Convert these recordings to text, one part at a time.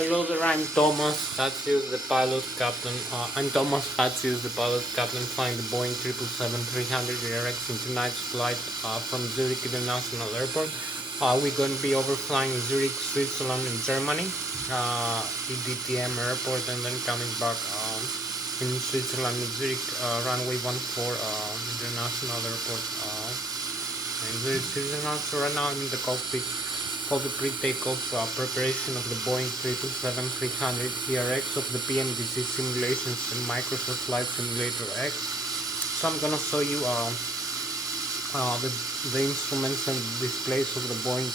Hello there, I'm Thomas Hatsios, the pilot captain. I'm Thomas Hatsios, the pilot captain, flying the Boeing 777-300 ERX in tonight's flight from Zurich International Airport. We're going to be overflying Zurich, Switzerland, and Germany, EDTM airport, and then coming back in Switzerland, Zurich, runway 14, International Airport in Zurich, Switzerland. So right now I'm in the cockpit for the pre-takeoff preparation of the Boeing 777-300 ERX of the PMDC simulations in Microsoft Flight Simulator X. So I'm gonna show you the instruments and displays of the Boeing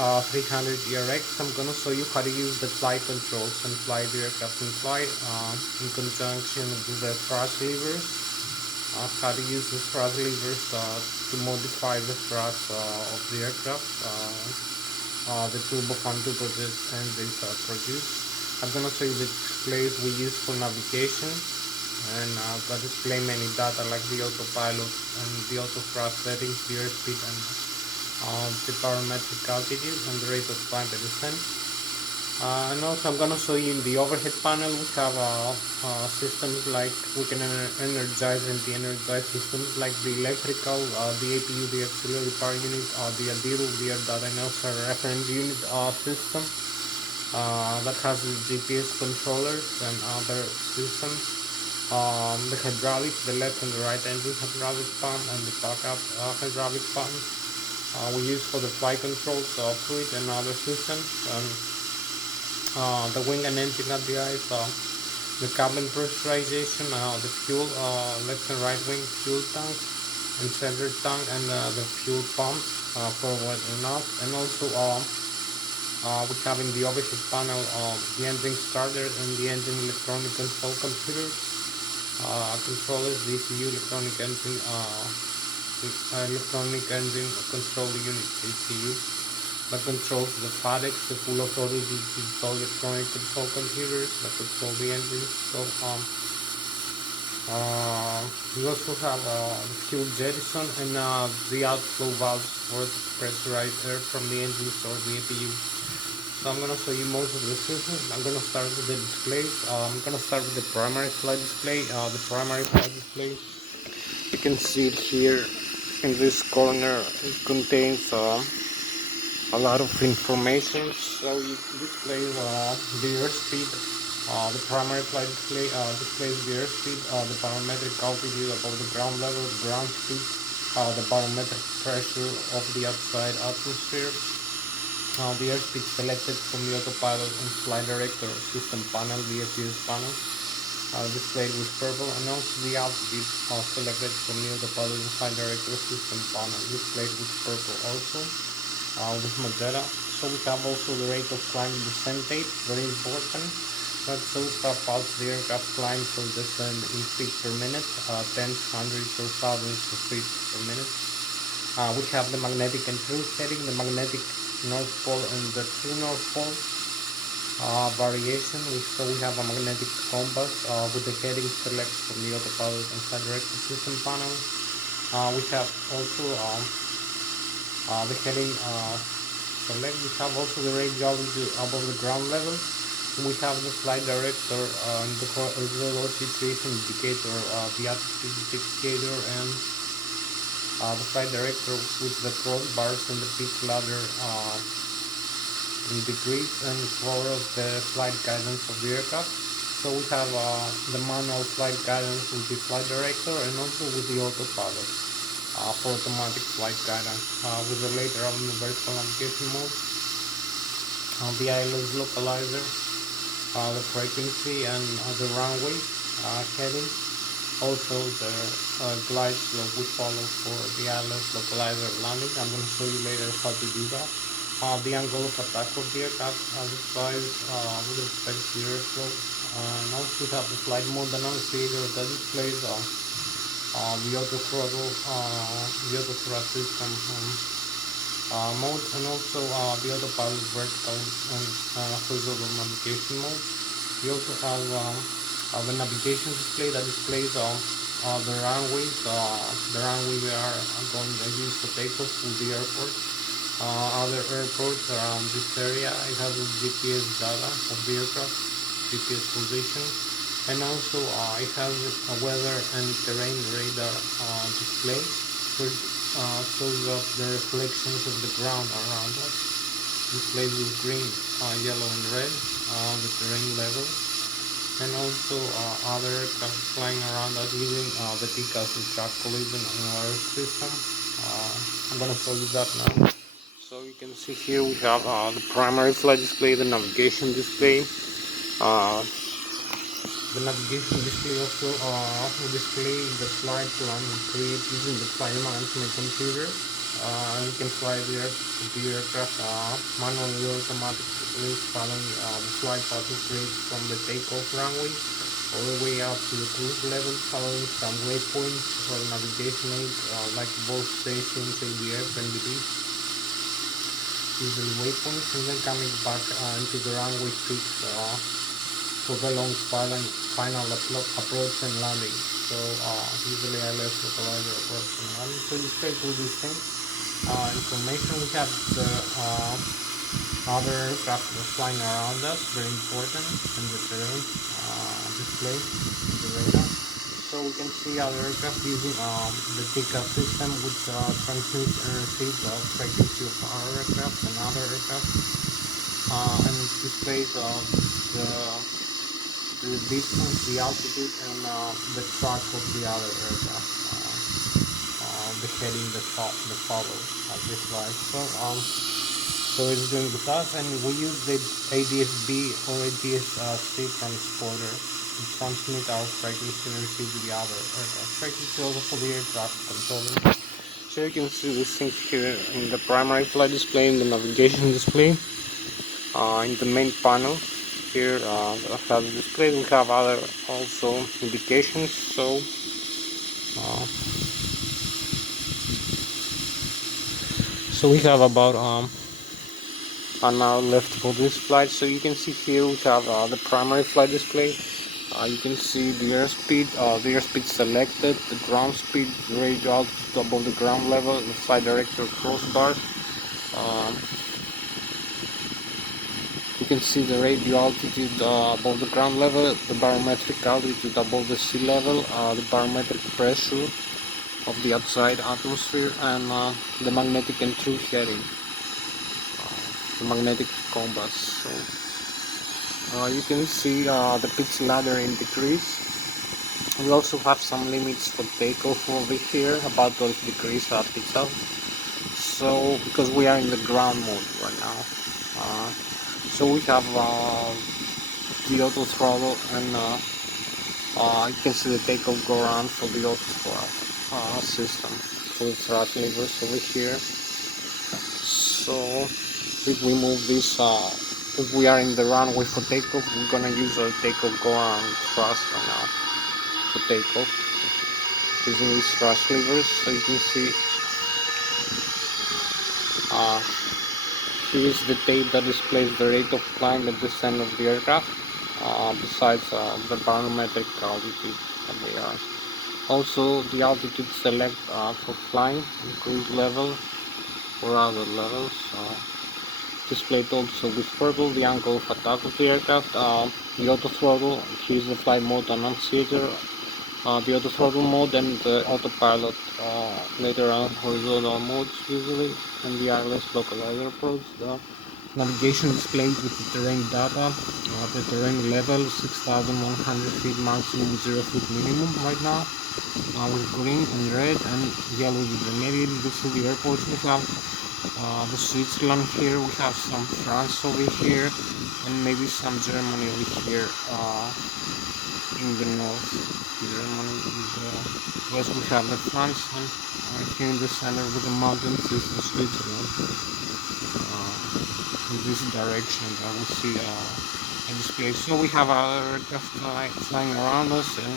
777-300 ERX. I'm gonna show you how to use the flight controls and fly the aircraft in flight in conjunction with the thrust levers. How to use the thrust levers to modify the thrust of the aircraft, the turbofan turbojets engines produced. I'm going to show you the displays we use for navigation, and that display many data like the autopilot and the auto thrust settings, the airspeed, and the barometric altitude and the rate of climb and descent. And also I'm gonna show you in the overhead panel we have systems like we can energize and de-energize systems like the electrical, the APU, the auxiliary power unit, the ADIRU, the data analyzer reference unit system that has the GPS controllers and other systems. The hydraulic, the left and the right engine hydraulic pump, and the backup hydraulic pump we use for the flight controls, fluid and other systems. The wing and engine at the eyes, the cabin pressurization, the fuel, left and right wing fuel tank and center tank, and the fuel pump forward and aft. And also we have in the overhead panel the engine starter and the engine electronic control computers, controllers, the ECU electronic engine control unit ECU. That controls the FADEX, the full authority digital electronic control computers that control the engines. So we also have the fuel jettison and the outflow valves for pressurized air from the engines or the APU. So I'm gonna show you most of the systems. I'm gonna start with the displays. I'm gonna start with the primary flight display. The primary flight display, you can see it here in this corner. It contains a lot of information. So it displays the airspeed. The primary flight display displays the airspeed, the barometric altitude above the ground level, the ground speed, the barometric pressure of the outside atmosphere, the airspeed selected from the autopilot and flight director system panel, the FDS panel, displayed with purple, and also the altitude selected from the autopilot and flight director system panel, displayed with purple also. With magenta. So we have also the rate of climb and descent tape, very important. That shows how fast the aircraft climbs or descend in feet per minute, tens, hundreds or thousands of feet per minute. We have the magnetic and true setting, the magnetic north pole and the true north pole variation. So we have a magnetic compass with the heading select from the autopilot and flight director system panel. We have also the heading select. We have also the radiology above the ground level. We have the flight director and the auxiliary situation indicator, the altitude indicator, and the flight director with the crossbars and the pitch ladder in degrees, and for the flight guidance of the aircraft. So we have the manual flight guidance with the flight director and also with the autopilot. For automatic flight guidance with the later on the vertical navigation mode, the Lszh localizer, the frequency and the runway heading. Also the glide slope we follow for the Lszh localizer landing. I'm going to show you later how to do that. The angle of attack of the aircraft as it flies with respect to the airflow. And also we have the flight mode annunciator that displays the auto throttle, the auto thrust system mode, and also the autopilot vertical and horizontal navigation mode. We also have the navigation display that displays the runways, the runway we are going to use for takeoff to the airport. Other airports around this area, it has the GPS data of the aircraft, GPS position, and also it has a weather and terrain radar display, which shows up the reflections of the ground around us, displayed with green, yellow and red, the terrain level, and also other aircraft flying around us using the TCAS, the track collision and alert system. I'm going to show you that now. So you can see here we have the primary flight display, the navigation display. The navigation display also will display the flight plan we create using the flight management computer. You can fly the aircraft manually or automatically following the flight path we create from the takeoff runway all the way up to the cruise level, following some waypoints or navigation aids like both stations, ADF and NDB. Usually waypoints, and then coming back into the runway fix for the launch final approach and landing. So usually I left localizer approach and landing. So display all these things. Information, we have the other aircraft flying around us, very important, and the terrain display, the radar. So we can see other aircraft using the TCAS system, which transmits and receives the frequency of our aircraft and other aircraft, and displays the distance, the altitude, and the track of the other aircraft, the heading, the follow as they fly. So it's doing the task, and we use the ADS-B or ADS-C transporter to transmit our frequency and receive the other aircraft frequency, also for the air traffic controller. So you can see these things here in the primary flight display, in the navigation display, in the main panel. Here has the display. We have other also indications. So we have about an hour left for this flight. So you can see here we have the primary flight display. You can see the airspeed selected, the ground speed, the radio altitude above the ground level, the flight director crossbars. You can see the radio altitude above the ground level, the barometric altitude above the sea level, the barometric pressure of the outside atmosphere, and the magnetic and true heading, the magnetic compass. So you can see the pitch ladder in decrease. We also have some limits for takeoff over here, about 12 degrees at pitch up. So because we are in the ground mode right now. So we have the auto throttle, and you can see the takeoff go around for the auto throttle system, for the thrust levers over here. So if we move this, if we are in the runway for takeoff, we're gonna use our takeoff go around thrust now for takeoff using these thrust levers. So you can see here is the tape that displays the rate of climb and descent of the aircraft, besides the barometric altitude that they are. Also the altitude select for flying, cruise level or other levels. Displayed also with purple the angle of attack of the aircraft, the auto throttle. Here's the flight mode annunciator, the auto throttle mode, and the autopilot, later on horizontal modes usually, and the Lszh localizer approach. The navigation displayed with the terrain data, the terrain level 6,100 feet maximum, 0 foot minimum right now, with green and red and yellow with the median. You see the airports we have, the Switzerland here, we have some France over here, and maybe some Germany over here in the north. Germany in the west, we have the France, and here in the center with the mountains is the Switzerland. In this direction that we see in this place. So we have our aircraft flying around us, and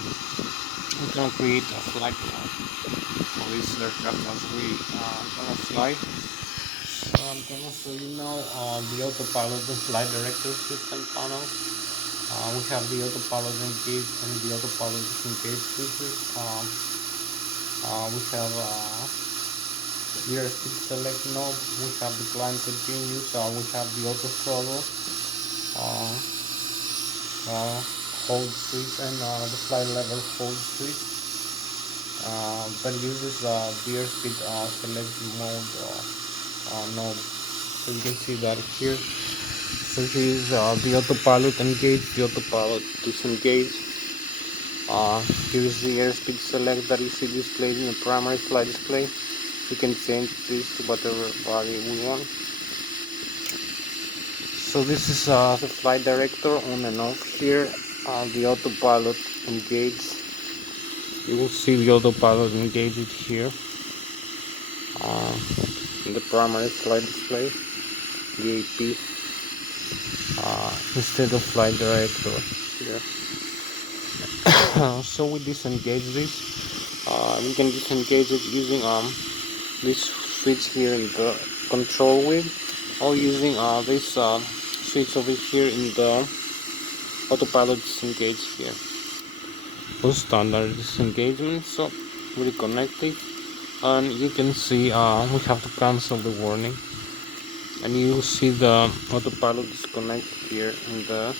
we can create a flight path for this aircraft as we gonna fly. So I'm gonna show you now the autopilot and flight director system panel. We have the autopilot engaged and the autopilot disengaged switches. We have USB select knob. We have the climb continuous. We have the auto throttle, hold switch, and the flight level hold switch. That uses the airspeed select mode knob. So you can see that here. So here is the autopilot engaged, the autopilot disengaged. Here is the airspeed select that you see displayed in the primary flight display. We can change this to whatever value we want. So this is the flight director on and off here. The autopilot engaged. You will see the autopilot engaged here in the primary flight display, the AP, instead of flight director here. So we disengage this. We can disengage it using this switch here in the control wheel, or using this switch over here in the autopilot disengage here. For standard disengagement, so we reconnect it, and you can see we have to cancel the warning, and you will see the autopilot disconnect here in the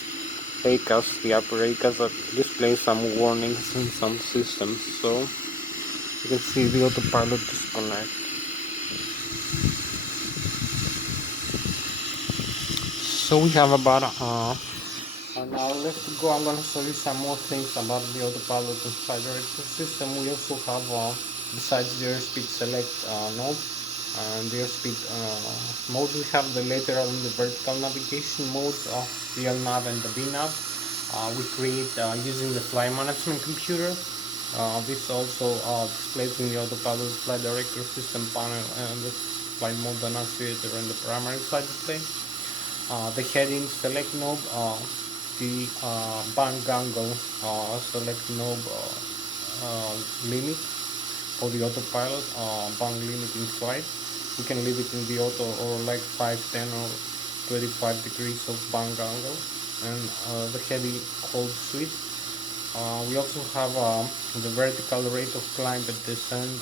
ACAS, the upper ACAS, that displays some warnings in some systems. So you can see the autopilot disconnect. So we have about an hour left to go. I'm going to show you some more things about the autopilot and flight director system. We also have, besides the airspeed select knob and the airspeed mode, we have the lateral and the vertical navigation modes of the LNAV and the BNAV. We create using the flight management computer. This also displays in the autopilot flight director system panel and the flight mode annunciator and the primary flight display. The heading select knob, the bank angle select knob limit for the autopilot, bank limit in flight. We can leave it in the auto or like 5, 10 or 25 degrees of bank angle, and the heavy hold switch. We also have the vertical rate of climb and descent,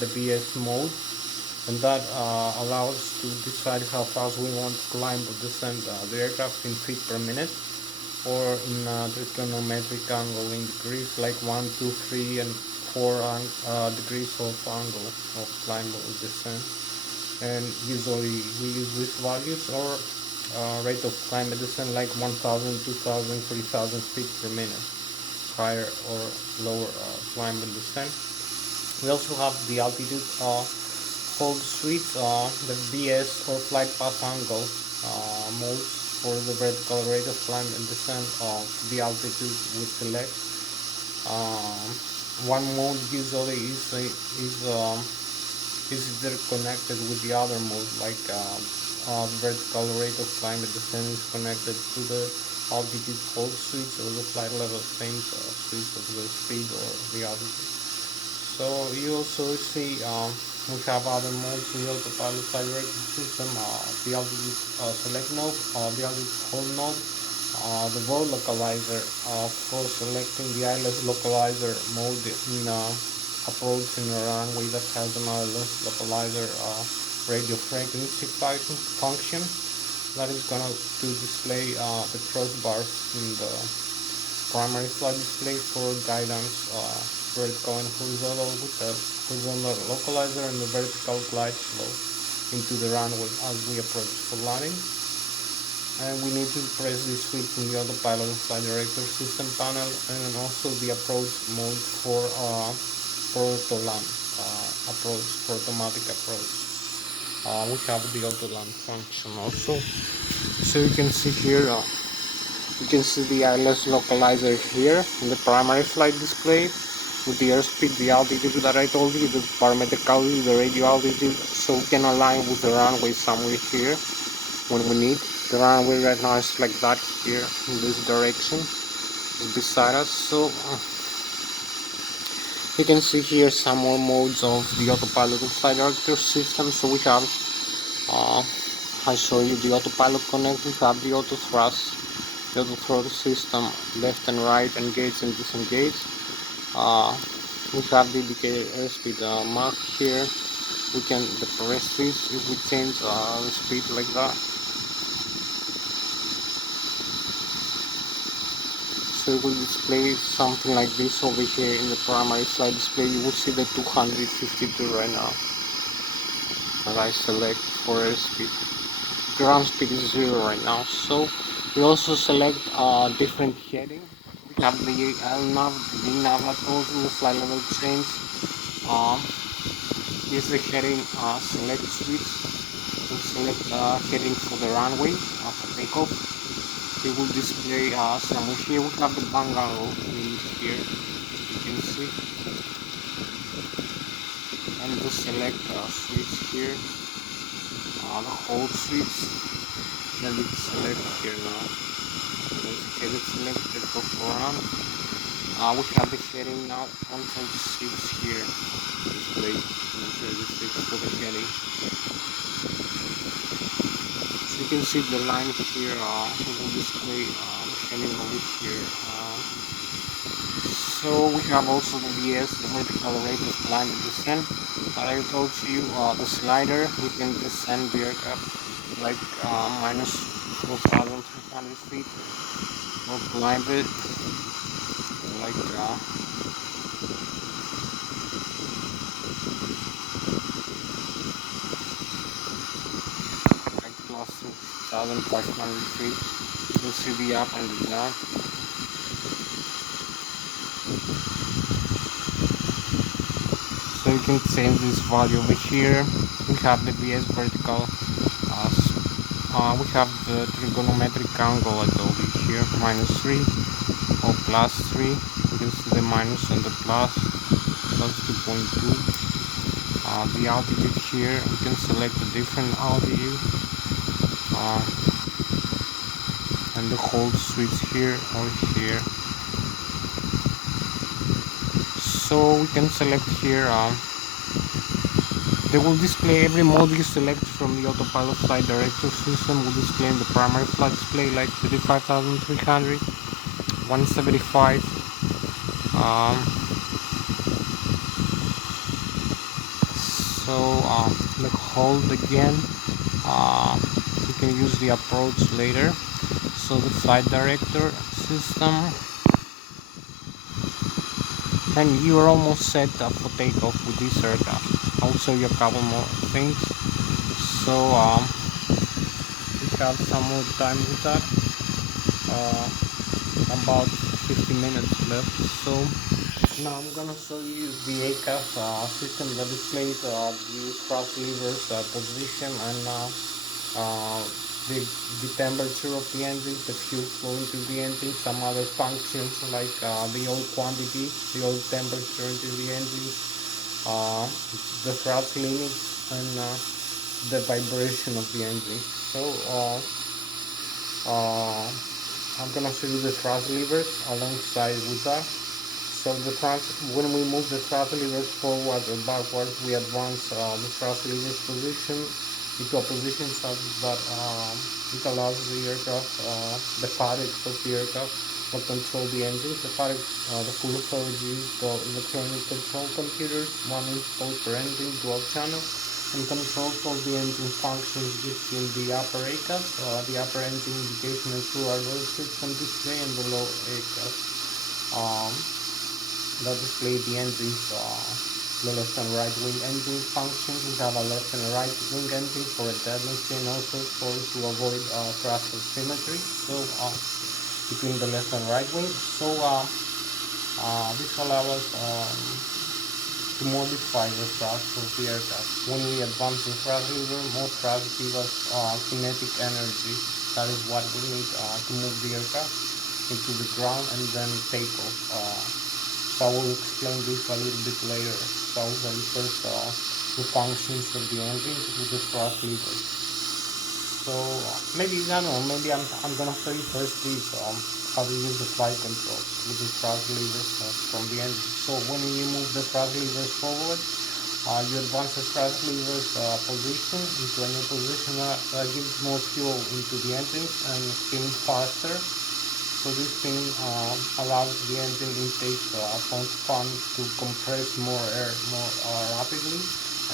the BS mode, and that allows us to decide how fast we want to climb or descend the aircraft in feet per minute, or in trigonometric angle in degrees, like 1, 2, 3, and 4 degrees of angle of climb or descent. And usually we use these values, or rate of climb and descent, like 1,000, 2,000, 3,000 feet per minute, higher or lower climb and descent. We also have the altitude hold switch, the BS or flight path angle modes for the vertical rate of climb and descent of the altitude we select. One mode usually is either connected with the other mode, like the vertical rate of climb and descent is connected to the altitude hold switch, or the flight level change switch of the speed or the altitude. So you also see we have other modes in the autopilot flight director system, the altitude select knob, the altitude hold knob, the world localizer for selecting the ILS localizer mode in approach in a runway that has an ILS localizer radio frequency function that is going to display the crossbars in the primary flight display for guidance, vertical and horizontal, with the horizontal localizer and the vertical glide slow into the runway as we approach for landing. And we need to press this switch in the autopilot flight director system panel, and also the approach mode for auto land approach, for automatic approach. We have the auto land function also. So you can see here, you can see the Lszh localizer here in the primary flight display with the airspeed, the altitude that I told you, the parametric altitude, the radio altitude, so we can align with the runway somewhere here when we need. The runway right now is like that here in this direction, it's beside us. So you can see here some more modes of the autopilot and flight director system. So we have, I show you the autopilot connect, we have the auto thrust, the auto throttle system, left and right, engage and disengage. We have the indicated airspeed mark here. We can depress this if we change the speed like that. So it will display something like this over here in the primary flight display. You will see the 252 right now that I select for airspeed. Ground speed is 0 right now. So we also select different heading. We have the LNAV, the nav that goes in the flight level change. Here's the heading select switch. We'll select heading for the runway for takeoff. It will display somewhere here. We have the bang angle here, you can see, and the select switch here, the hold switch. Then we select here now. Okay, let's select the takeoff run. We have the heading now 136 here. Display 136 for the heading. So you can see the line here. It will display the heading over here. So we have also the VS, the vertical rate of climb and descent. But I told you the slider, you can descend the aircraft like minus 4,300 feet, or climb it like plus 2,500 feet. You'll see the up and the down. So you can change this value over here. We have the VS vertical. We have the trigonometric angle I told you here, -3 or +3. You can see the minus and the plus. That's 2.2. The altitude here, we can select a different altitude. And the hold switch here or here. So we can select here. They will display every mode you select from the autopilot flight director system will display in the primary flight display, like 35,300, 175. The hold again. You can use the approach later. So the flight director system, and you're almost set up for takeoff with this aircraft. I'll show you a couple more things. So we have some more time with that. About 50 minutes left. So now I'm gonna show you the ACAS system that displays the thrust levers position and the temperature of the engine, the fuel flow into the engine, some other functions like the oil quantity, the oil temperature into the engine, the thrust limits, and the vibration of the engine. So I'm gonna show you the thrust levers alongside with that. So when we move the thrust levers forward or backwards, we advance the thrust levers position into a position such that it allows the aircraft, the pilots of the aircraft, to control the engine. The pilots, the full storage use the electronic control computers, one installed per engine, dual channel, and controls all the engine functions between the upper ACAS, the upper engine indication and fuel alert system display, and the low ACAS that display the engines. The left and right wing engine functions. We have a left and right wing engine for redundancy and also to avoid thrust asymmetry. So between the left and right wing. So this allows us to to modify the thrust of the aircraft. When we advance the thrust lever, more thrust gives us kinetic energy. That is what we need to move the aircraft into the ground and then take off. So I will explain this a little bit later. So I will show you first the functions of the engine with the thrust lever. So maybe I don't know. Maybe I'm gonna show you first this how to use the flight control with the thrust levers from the engine. So when you move the thrust levers forward, you advance the thrust levers position into a new position that gives more fuel into the engine and spin faster. So this spinning allows the engine intake from fan to compress more air more rapidly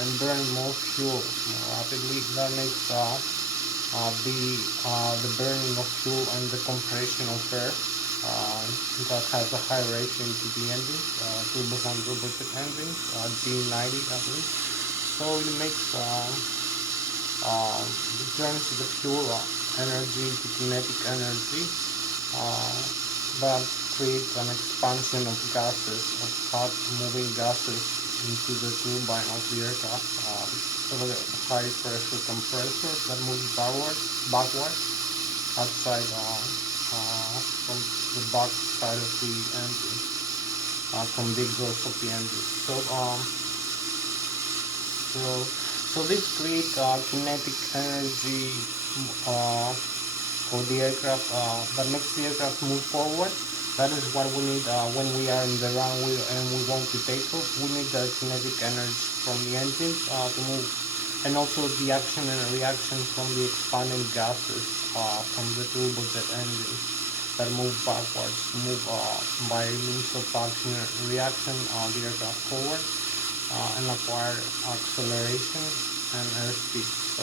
and burn more fuel more rapidly. That makes the burning of fuel and the compression of air that has a high ratio into the engine, turbos and turbojet engines, G90 at least. So it makes it turns the fuel energy into kinetic energy that creates an expansion of gases, of hot moving gases into the turbine of the aircraft. So the high pressure compressor that moves backward outside from the back side of the engine, from the exhaust of the engine. So this creates kinetic energy for the aircraft that makes the aircraft move forward. That is what we need when we are in the runway and we want to take off. We need the kinetic energy from the engine to move, and also the action and reaction from the expanding gases from the turbojet engine that move backwards, move by means of action and reaction the aircraft forward and acquire acceleration and airspeed. So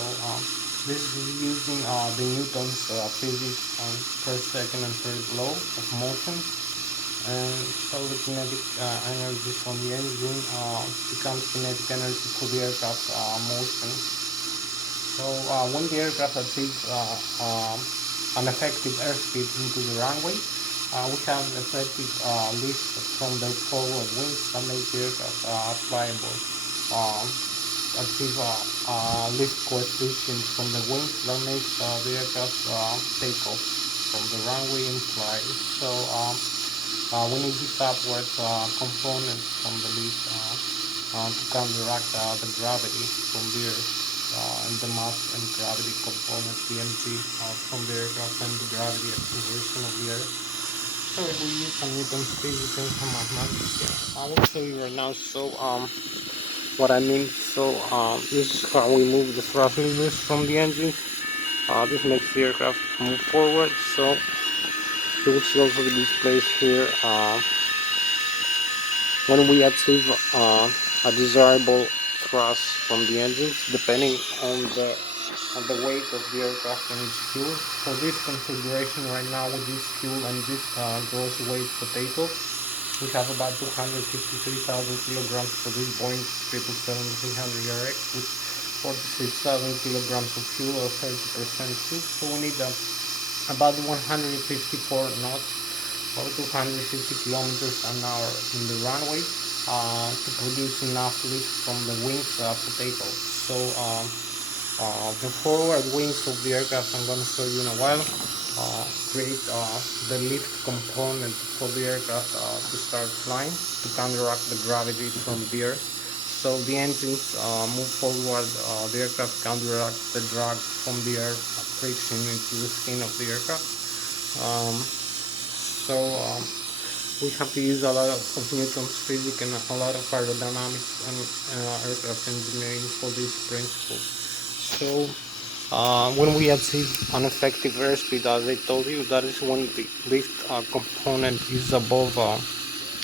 this is using the Newton's physics on first, second, and third law of motion, and so the kinetic energy from the engine becomes kinetic energy for the aircraft motion. So when the aircraft achieves an effective airspeed into the runway, we have effective lift from the forward wings that makes the aircraft flyable. Achieve lift coefficient from the wings that makes the aircraft take off from the runway and fly. So we need this upward component from the lift to counteract the gravity from the earth and the mass and gravity component, the mg from the aircraft and the gravity acceleration of the earth. So we use some Newton's physics and some mathematics here. I will show you right now. So what I mean, so this is how we move the thrust levers from the engines. This makes the aircraft move forward. So you will see also the displays here when we achieve a desirable thrust from the engines, depending on the weight of the aircraft and its fuel. For this configuration right now with this fuel and this gross weight potato, we have about 253,000 kilograms for this Boeing 777-300ERX with 46,000 kilograms of fuel or 30% fuel. So we need about 154 knots or 250 kilometers an hour in the runway to produce enough lift from the wings potato. So the forward wings of the aircraft, I'm going to show you in a while, create the lift component for the aircraft to start flying, to counteract the gravity from the earth. So the engines move forward, the aircraft counteract the drag from the earth, friction into the skin of the aircraft. We have to use a lot of Newton's physics and a lot of aerodynamics and aircraft engineering for these principles. So when we achieve an effective airspeed, as I told you, that is when the lift component is above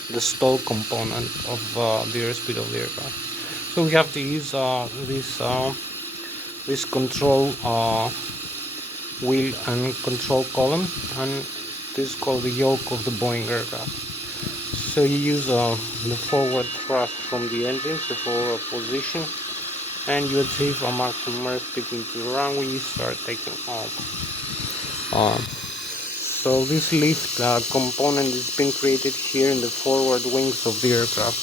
the stall component of the airspeed of the aircraft. So we have to use this control wheel and control column, and this is called the yoke of the Boeing aircraft. So you use the forward thrust from the engines, the forward position, and you achieve a maximum airspeed into the runway. You start taking off. So this lift component is being created here in the forward wings of the aircraft.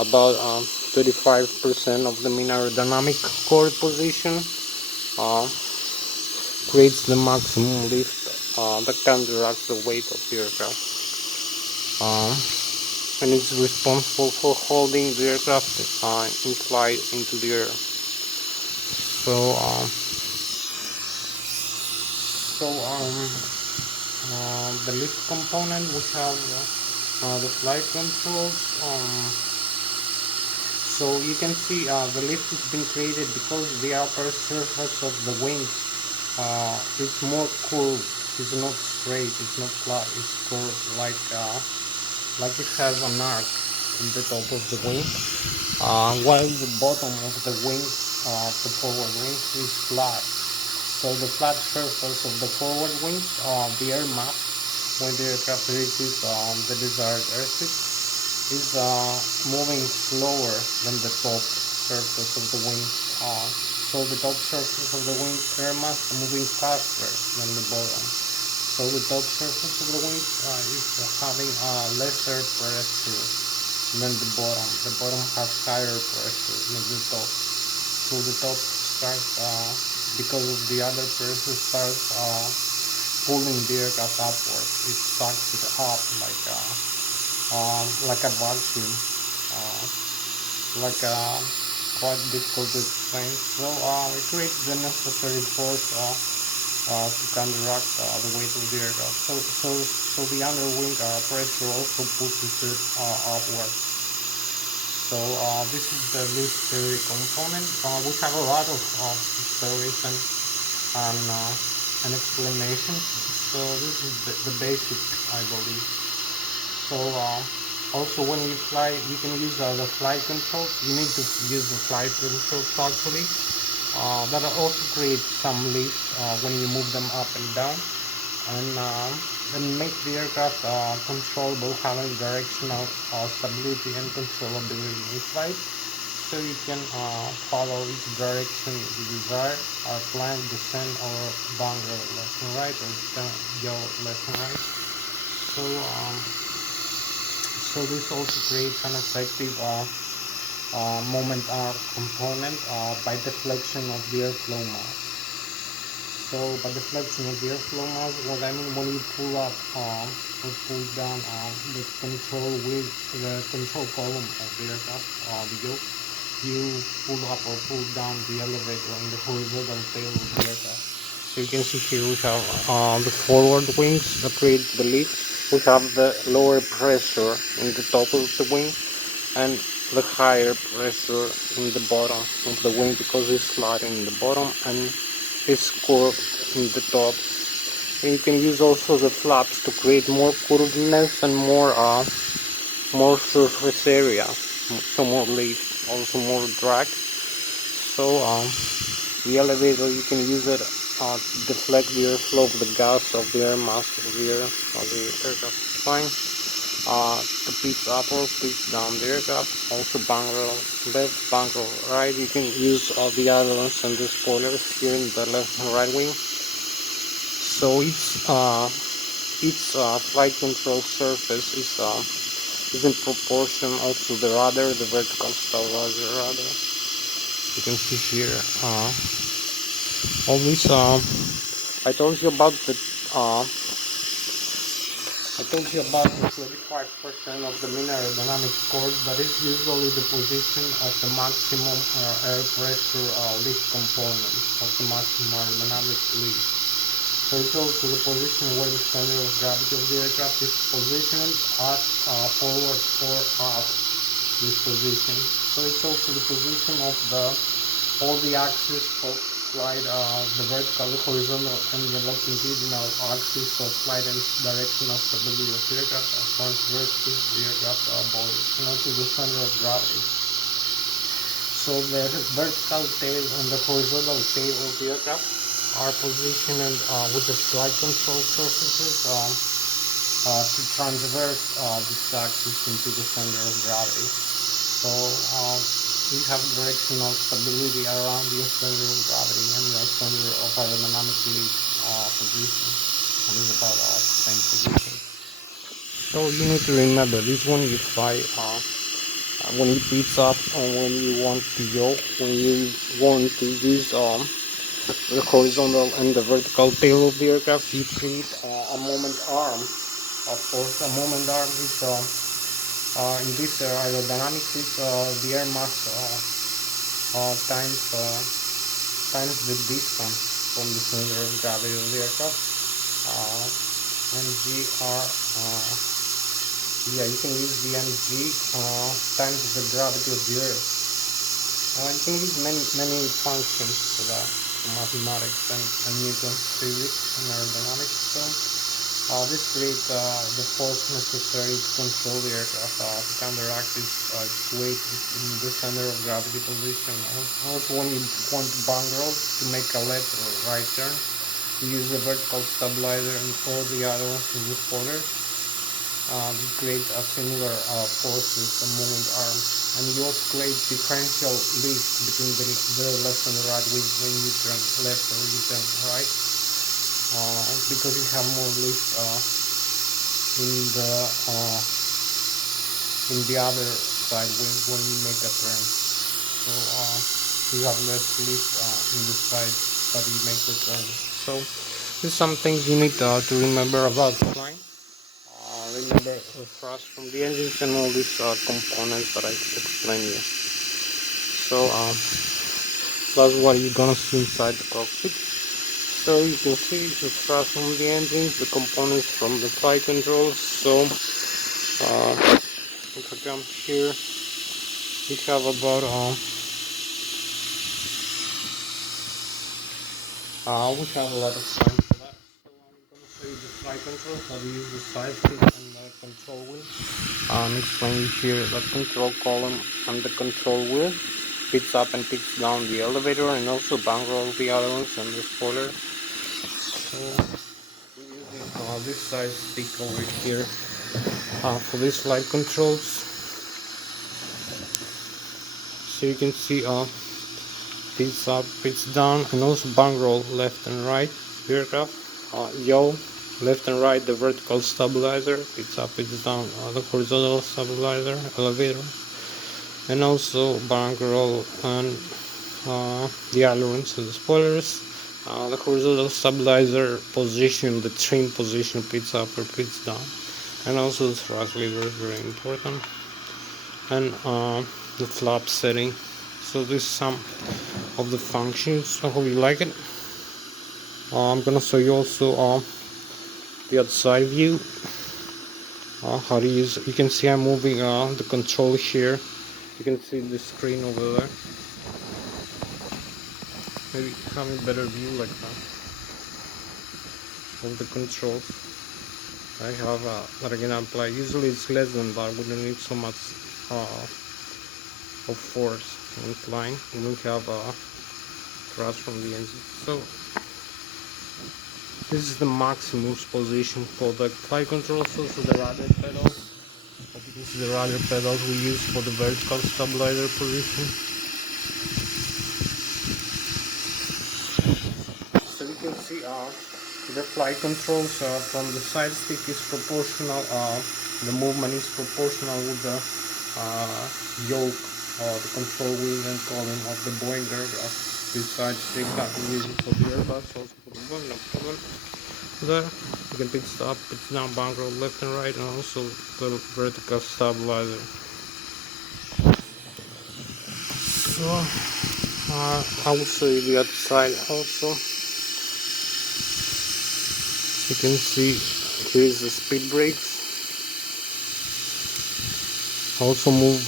about 35% of the mean aerodynamic chord position uh, creates the maximum lift that counteracts the weight of the aircraft, and it's responsible for holding the aircraft in flight into the air. So the lift component, we have the flight controls. So you can see the lift has been created because the upper surface of the wings is more curved. It's not straight. It's not flat. It's curved, like it has an arc in the top of the wing, while the bottom of the wing, the forward wing, is flat. So the flat surface of the forward wings, the air mass, when the aircraft reaches the desired airspeed, is moving slower than the top surface of the wing. So the top surface of the wing air mass is moving faster than the bottom. So the top surface of the wing is having lesser pressure than the bottom. The bottom has higher pressure than the top. So the top starts, because of the other pressure, starts pulling the aircraft upward. It sucks it up like a vacuum, quite difficult to explain. So it creates the necessary force to counteract the weight of the aircraft. So the underwing pressure also pushes it upward. So this is the lift theory component. We have a lot of theories and explanations. So this is the basic, I believe. So also when you fly, you can use the flight controls. You need to use the flight controls actually. That also create some lift when you move them up and down, and then make the aircraft controllable, having directional stability and controllability in flight. So you can follow each direction you desire, climb, descend, or bunker left and right, or go left and right. So this also creates an effective moment component by deflection of the airflow mass. So by deflection of the airflow mass, what I mean, when you pull up or pull down the control column of the aircraft, the yoke, you pull up or pull down the elevator on the horizontal tail of the aircraft. So you can see here we have the forward wings that create the lift. We have the lower pressure in the top of the wing and the higher pressure in the bottom of the wing, because it's flat in the bottom and it's curved in the top. And you can use also the flaps to create more curvedness and more surface area, so more lift, also more drag. So the elevator, you can use it to deflect the airflow of the gas of the air mass of the aircraft flying, to pitch up or pitch down the aircraft. Also bunker left, bunker right. You can use all the ailerons and the spoilers here in the left and right wing. So each flight control surface is in proportion also the rudder, the vertical stabilizer rudder. You can see here all this. I told you about the 25% of the mean aerodynamic chord. That is usually the position of the maximum air pressure lift component of the maximum aerodynamic lift. So it's also the position where the center of gravity of the aircraft is positioned at forward or aft this position. So it's also the position of all the axes of flight, the vertical, the horizontal, and the longitudinal axis of flight and directional stability of the aircraft are transverse to the aircraft body, and also the center of gravity. So the vertical tail and the horizontal tail of the aircraft are positioned with the flight control surfaces to transverse this axis into the center of gravity. So we have directional stability around the center of gravity and the center of aerodynamic lift position, and it's about the same position. So you need to remember this when you fly when it heats up, and when you want to go, when you want to use the horizontal and the vertical tail of the aircraft, you create a moment arm. Of course, a moment arm is in this aerodynamics is the air mass times the distance from the center of gravity of the aircraft, and yeah, you can use the mg times the gravity of the earth. You can use many functions for that, for mathematics and Newton's physics and aerodynamics. So this creates the force necessary to control the aircraft to counteract its weight in the center of gravity position. Also, when you want to bank roll to make a left or right turn, you use the vertical stabilizer and all the other ones in the spoilers. You create a similar forces and moment arms, and you also create differential lift between the left and the right when you turn left or you turn right, because you have more lift in the other side when you make a turn. So you have less lift in the side that you make the turn. So these are some things you need to remember about flying. Remember the thrust from the engines and all these components that I explained you. So that's what you're gonna see inside the cockpit. So you can see the thrust from the engines, the components from the flight controls. So if I come here, we have about we have a lot of signs for that. So I'm gonna show you the flight controls, how to use the side stick and the control wheel. Explain here the control column and the control wheel picks up and picks down the elevator, and also bankroll the other ones and the spoilers. So we're using this side stick over here for these flight controls. So you can see picks up, picks down, and also bankroll left and right the aircraft. Yaw left and right the vertical stabilizer, picks up, picks down the horizontal stabilizer, elevator, and also bankroll and the ailerons and the spoilers. The horizontal stabilizer position, the trim position, picks up or picks down, and also the thrust lever is very important, and the flap setting. So this is some of the functions. I hope you like it. I'm gonna show you also the outside view, how to use. You can see I'm moving the control here. You can see the screen over there. Maybe having a better view like that of the controls I have that I can apply. Usually it's less than that. We don't need so much of force when flying. We don't have thrust from the engine. So this is the maximum position for the flight controls. Also the rudder pedals. This is the rudder pedals we use for the vertical stabilizer position. So you can see the flight controls from the side stick is proportional. The movement is proportional with the yoke or the control wheel and column of the Boeing aircraft. This side stick that we use for the Airbus, also for the Boeing, no problem. There you can pitch up, pitch down, bankroll left and right, and also the vertical stabilizer. So I will show you the other side also. You can see here is the speed brakes. Also move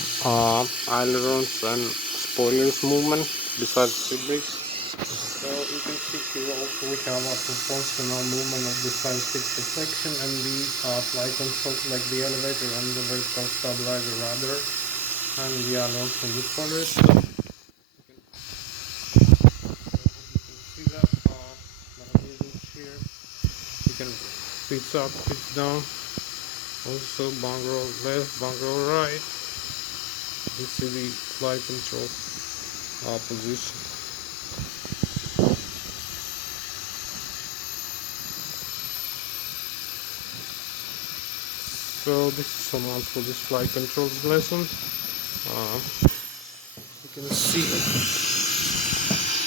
ailerons and spoilers movement besides speed brakes. So you can see here also we have a proportional movement of the side stick deflection and the flight controls like the elevator and the vertical stabilizer rudder and the ailerons and the spoilers. So you can see that I'm using here. You can pitch up, pitch down. Also bankroll left, bankroll right. You see the flight control position. So this is so much for this flight controls lesson. You can see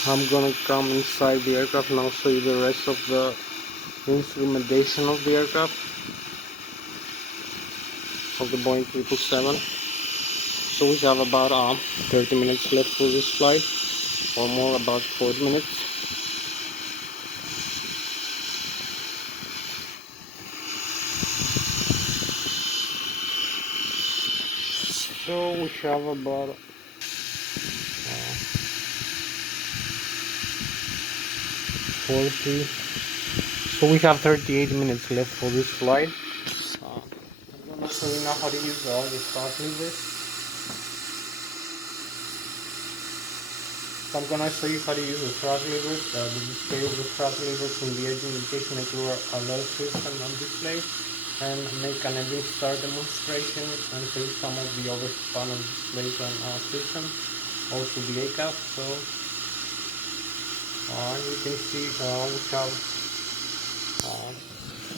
I'm gonna come inside the aircraft and I'll show you the rest of the instrumentation of the aircraft, of the Boeing 777. So we have about 30 minutes left for this flight, or more, about 40 minutes. So we have about 40. So we have 38 minutes left for this flight. I'm gonna show you now how to use all the thrust levers. So I'm gonna show you how to use the thrust levers, the display of the thrust levers in the engine indication Lszh system on display, and make an engine start demonstration and show you some of the overhead panel displays on our system, also the ACAS. So you can see we have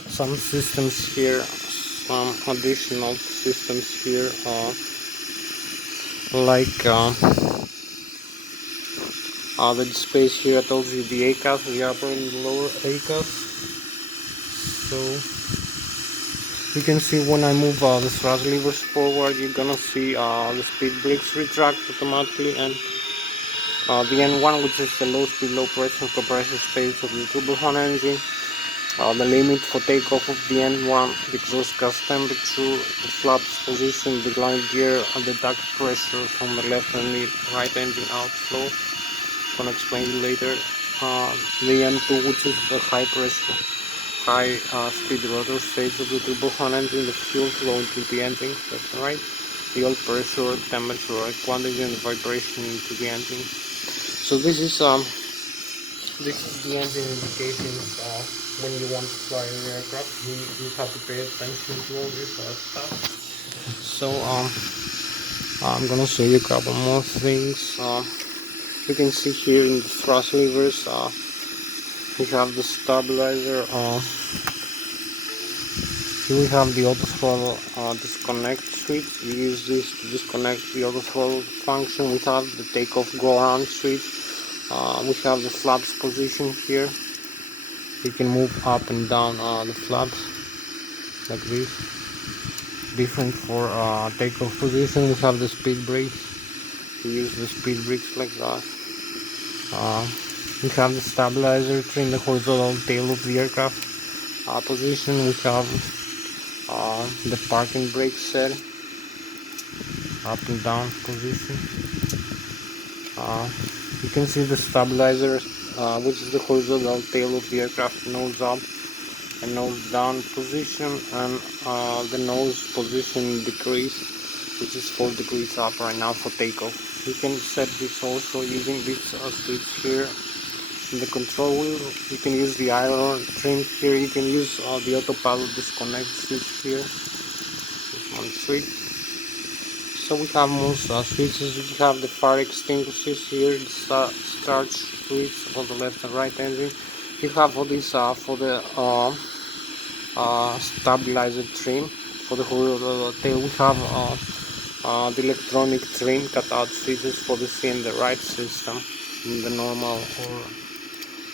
some systems here, some additional systems here, like the displays here tells you the ACAS, the upper and the lower ACAS. So you can see when I move the thrust levers forward, you're gonna see the speed brakes retract automatically, and the N1, which is the low speed, low pressure compressor stage of the turbofan engine. The limit for takeoff of the N1, the exhaust gas temperature, the flaps position, the glide gear, and the duct pressure from the left and the right engine outflow. I'm gonna explain you later. The N2, which is the high pressure, high speed rotor stage of the turbofan engine, the fuel flow into the engine, left and right, the oil pressure, temperature, quantity, and vibration into the engine. So this is the engine indications when you want to fly an aircraft. You have to pay attention to all this stuff. So I'm gonna show you a couple more things. You can see here in the thrust levers, we have the stabilizer. Here we have the auto throttle disconnect switch. We use this to disconnect the auto throttle function. We have the takeoff go around switch. We have the flaps position here. You can move up and down the flaps like this. Different for takeoff position. We have the speed brakes. We use the speed brakes like that. We have the stabilizer in the horizontal tail of the aircraft position. We have the parking brake set, up and down position. You can see the stabilizer, which is the horizontal tail of the aircraft, nose up and nose down position, and the nose position decrease, which is 4 degrees up right now for takeoff. You can set this also using this switch here in the control wheel. You can use the aileron trim here. You can use the autopilot disconnect switch here. This one switch. So we have most switches. We have the fire extinguishers here, the start switch for the left and right engine. You have all these for the stabilizer trim. For the horizontal tail, we have the electronic trim cutout switches for the C and the right system in the normal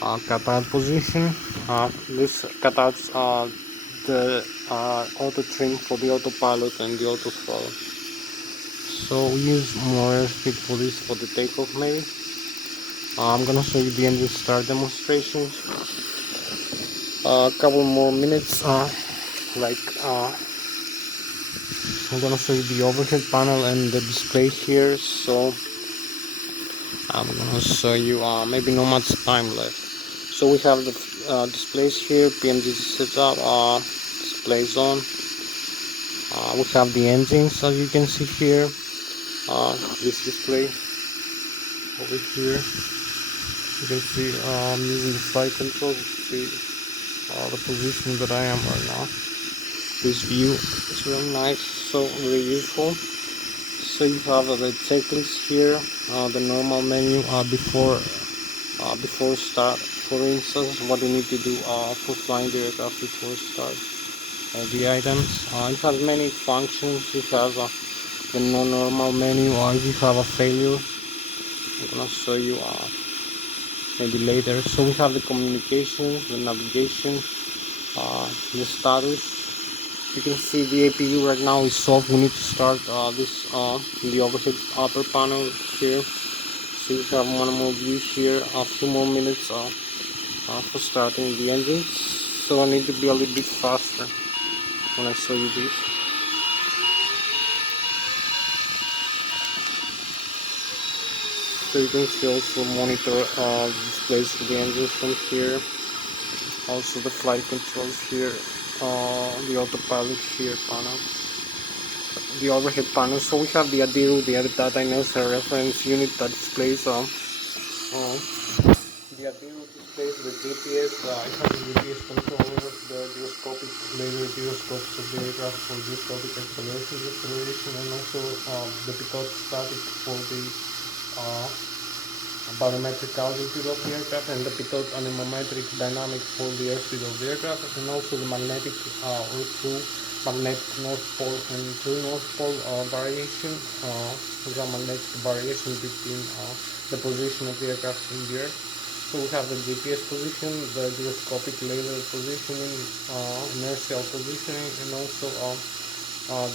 or cutout position. This cutouts the auto trim for the autopilot and the auto throttle. So we use more airspeed for this, for the takeoff maybe. I'm gonna show you the engine start demonstration. A couple more minutes. I'm gonna show you the overhead panel and the display here. So I'm gonna show you maybe not much time left. So we have the displays here, PMG setup, displays on. We have the engines, as you can see here. This display over here. You can see I'm using the flight control to see the position that I am right now. This view is real nice, so very useful. So you have the checklist here, the normal menu before start. For instance, what you need to do for flying the aircraft before start. All the items. It has many functions. It has the normal menu. If you have a failure, I'm gonna show you maybe later. So we have the communication, the navigation, the status. You can see the APU right now is off. We need to start this in the overhead upper panel here. So you have one more view here, a few more minutes for starting the engines. So I need to be a little bit faster when I show you this. So you can see also monitor displays for the engines from here. Also the flight controls here, the autopilot here panel, the overhead panel. So we have the ADIRU, the data inertia reference unit that displays the ADIRU displays the GPS. I have the GPS controller, the gyroscopic laser gyroscopes of the aircraft for gyroscopic acceleration, and also the pitot static for the barometric altitude of the aircraft, and the pitot anemometric dynamic for the airspeed of the aircraft, and also the magnetic or true magnetic north pole and true north pole variation, the magnetic variation between the position of the aircraft in the air. So we have the GPS position, the gyroscopic laser positioning, inertial positioning, and also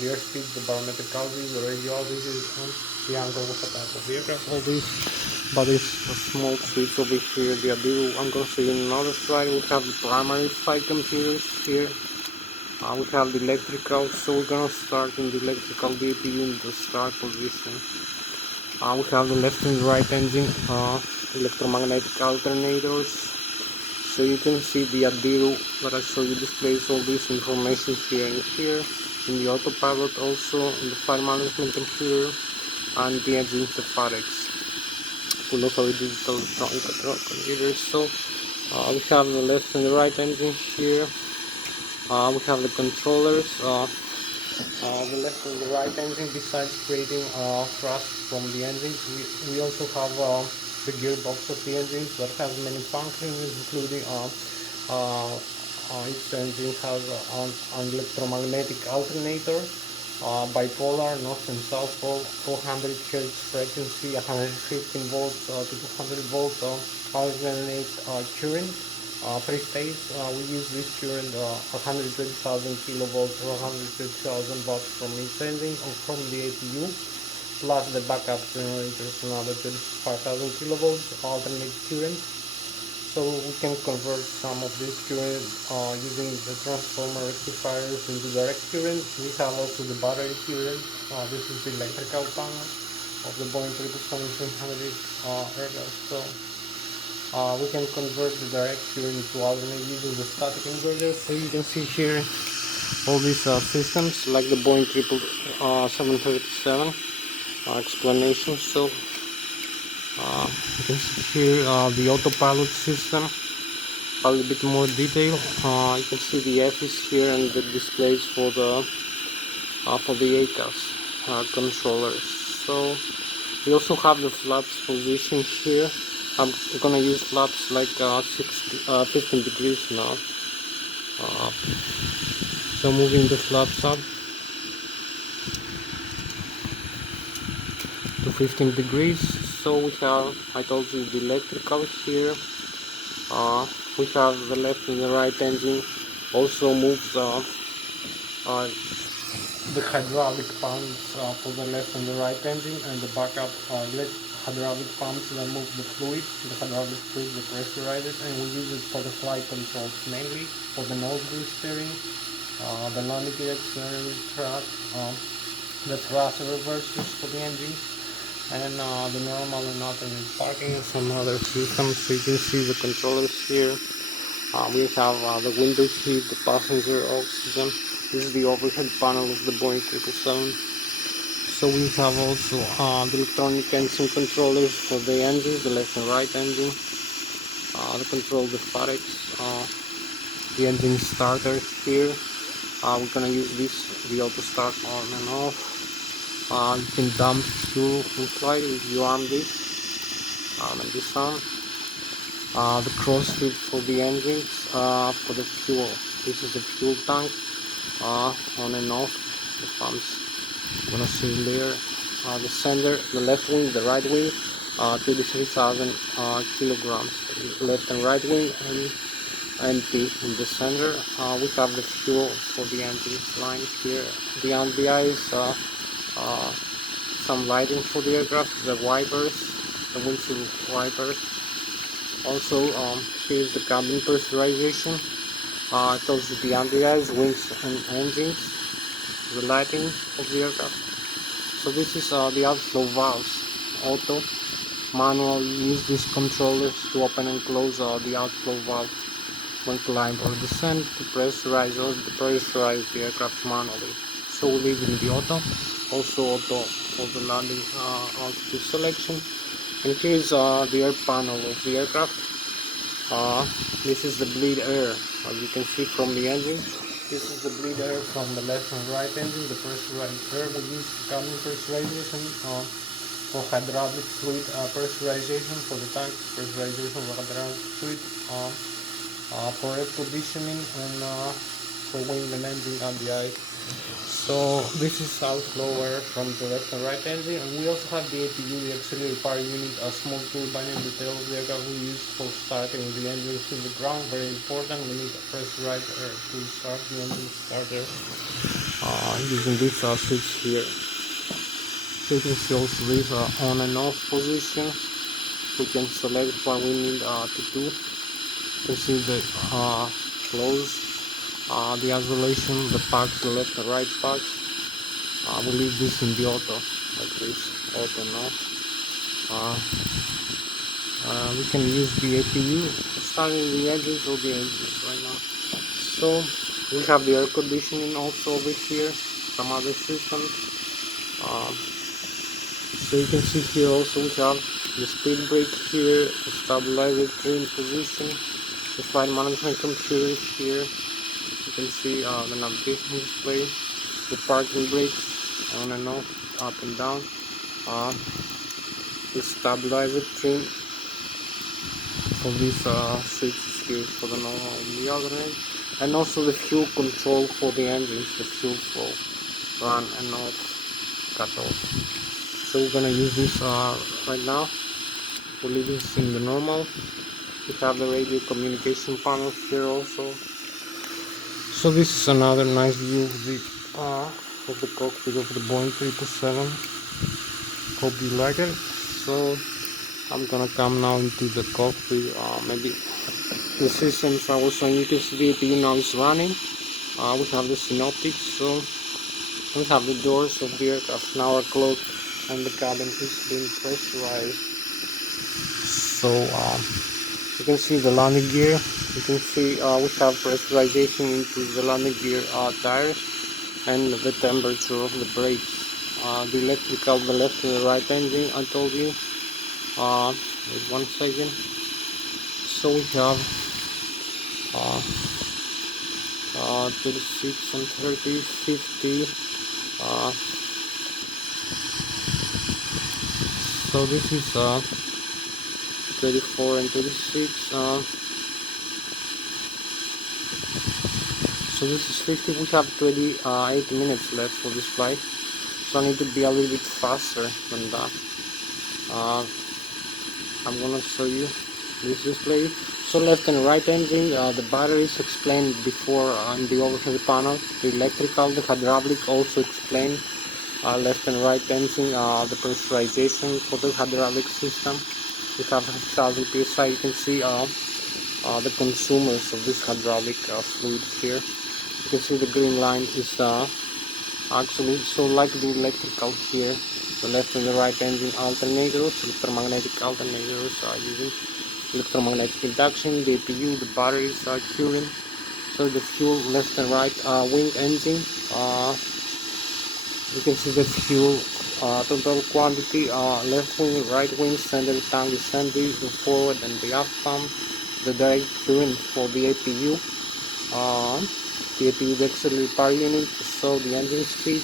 the airspeed, the barometric altitude, the radial altitude, and the angle of attack of the aircraft. All these, but it's a small switch over here. The ADIRU, I'm going to show you in another slide. We have the primary flight computers here. We have the electrical, so we're going to start in the electrical DPU in the start position. We have the left and right engine, electromagnetic alternators. So you can see the ADIRU that I show you displays all this information here and here. In the autopilot also, in the flight management computer, and the engine interface. Full of our digital electronic control computers. So we have the left and the right engine here. We have the controllers. The left and the right engine, besides creating thrust from the engines, we also have the gearbox of the engines that has many functions, including each engine has an electromagnetic alternator, bipolar, north and south pole, 400 Hz frequency, 115 volts to 200 volts, alternate current, 3-phase. We use this current 120,000 kilovolts or 130,000 watts from each engine or from the APU, plus the backup generators, another 35,000 kilovolts alternate current. So we can convert some of this current using the transformer rectifiers into direct current. We have also the battery current. This is the electrical panel of the Boeing 777-300 aircraft. So we can convert the direct current to alternate using the static inverter. So you can see here all these systems like the Boeing 737 explanation. So you can see here the autopilot system, a little bit more detail. You can see the FS here and the displays for the ACAS controllers. So we also have the flaps position here. I'm gonna use flaps like 15 degrees now. So moving the flaps up to 15 degrees. So we have, I told you, the electrical here. We have the left and the right engine. Also moves the hydraulic pumps for the left and the right engine, and the backup hydraulic pumps that move the fluid, the hydraulic fluid, the pressurized, and we use it for the flight controls mainly, for the nose wheel steering, the non-liquid steering track, the thrust reversers for the engines, and the normal and alternate parking and some other systems. So you can see the controllers here. We have the window heat, the passenger oxygen. This is the overhead panel of the Boeing 777. So we have also the electronic engine controllers for the engines, the left and right engine, the control the fatics, the engine starter here. We're gonna use this, the auto start on and off. You can dump fuel in flight if you arm this, and this on. The cross feed for the engines, for the fuel. This is the fuel tank, on and off the pumps. I'm gonna see later. The sender, the left wing, the right wing, 23,000 kilograms. Left and right wing and empty in the center. We have the fuel for the engine line here. Beyond the eyes, some lighting for the aircraft, the wipers, the windshield wipers. Also, here's the cabin pressurization. It tells you beyond the eyes, wings and engines, the lighting of the aircraft. So this is the outflow valves, auto, manual. Use these controllers to open and close the outflow valve when climb or descend to pressurize or depressurize the aircraft manually. So we leave in the auto, also auto for the landing altitude selection. And here is the air panel of the aircraft. This is the bleed air, as you can see from the engine. This is the bleed air from the left and right engine, the pressurized air. We use cabin pressurization for hydraulic fluid pressurization, for the tank pressurization for hydraulic fluid, for air conditioning, and for wing and engine on the eye. So this is outflow air from the left and right engine, and we also have the APU, the auxiliary power unit, a small turbine in the tail of the aircraft we use for starting the engine to the ground. Very important, we need pressurized air to start the engine starter using this switch here. You can see also this on and off position. We can select what we need to do. You can see the close. The isolation, the packs, the left and right packs. We leave this in the auto, like this, auto now. We can use the APU, starting the engines or the engines right now. So we have the air conditioning also over here, some other systems. So you can see here also we have the speed brake here, the stabilizer trim position, the flight management computer here. You can see the navigation display, the parking brakes on and off, up and down, the stabilizer trim for these switches here for the normal on the other end, and also the fuel control for the engines, the fuel flow, run and off, cut off. So we're gonna use this right now. We'll leave this in the normal. We have the radio communication panel here also. So this is another nice view of the cockpit of the Boeing 777. Hope you like it. So I'm gonna come now into the cockpit. Maybe the systems I was showing you. You can see the APU now is running. We have the synoptics. So we have the doors of the aircraft now are closed, and the cabin is being pressurized. So you can see the landing gear. You can see we have pressurization into the landing gear tires and the temperature of the brakes. The electrical, the left and the right engine, I told you. Wait 1 second. So we have 36 and 30, 50. So this is 34 and 36. So this is 50. We have 28 minutes left for this flight, so I need to be a little bit faster than that. I'm gonna show you this display. So left and right engine, the batteries explained before in the overhead panel. The electrical, the hydraulic also explained. Left and right engine, the pressurization for the hydraulic system. We have 1000 psi. You can see the consumers of this hydraulic fluid here. You can see the green line is actually so like the electrical here. The left and the right engine alternators, electromagnetic alternators are using electromagnetic induction. The APU, the batteries are curing. So the fuel, left and right wing engine. You can see the fuel total quantity, left wing, right wing, center tank is empty, the forward and the aft pump, the direct current for the APU, the auxiliary power unit, so the engine speed.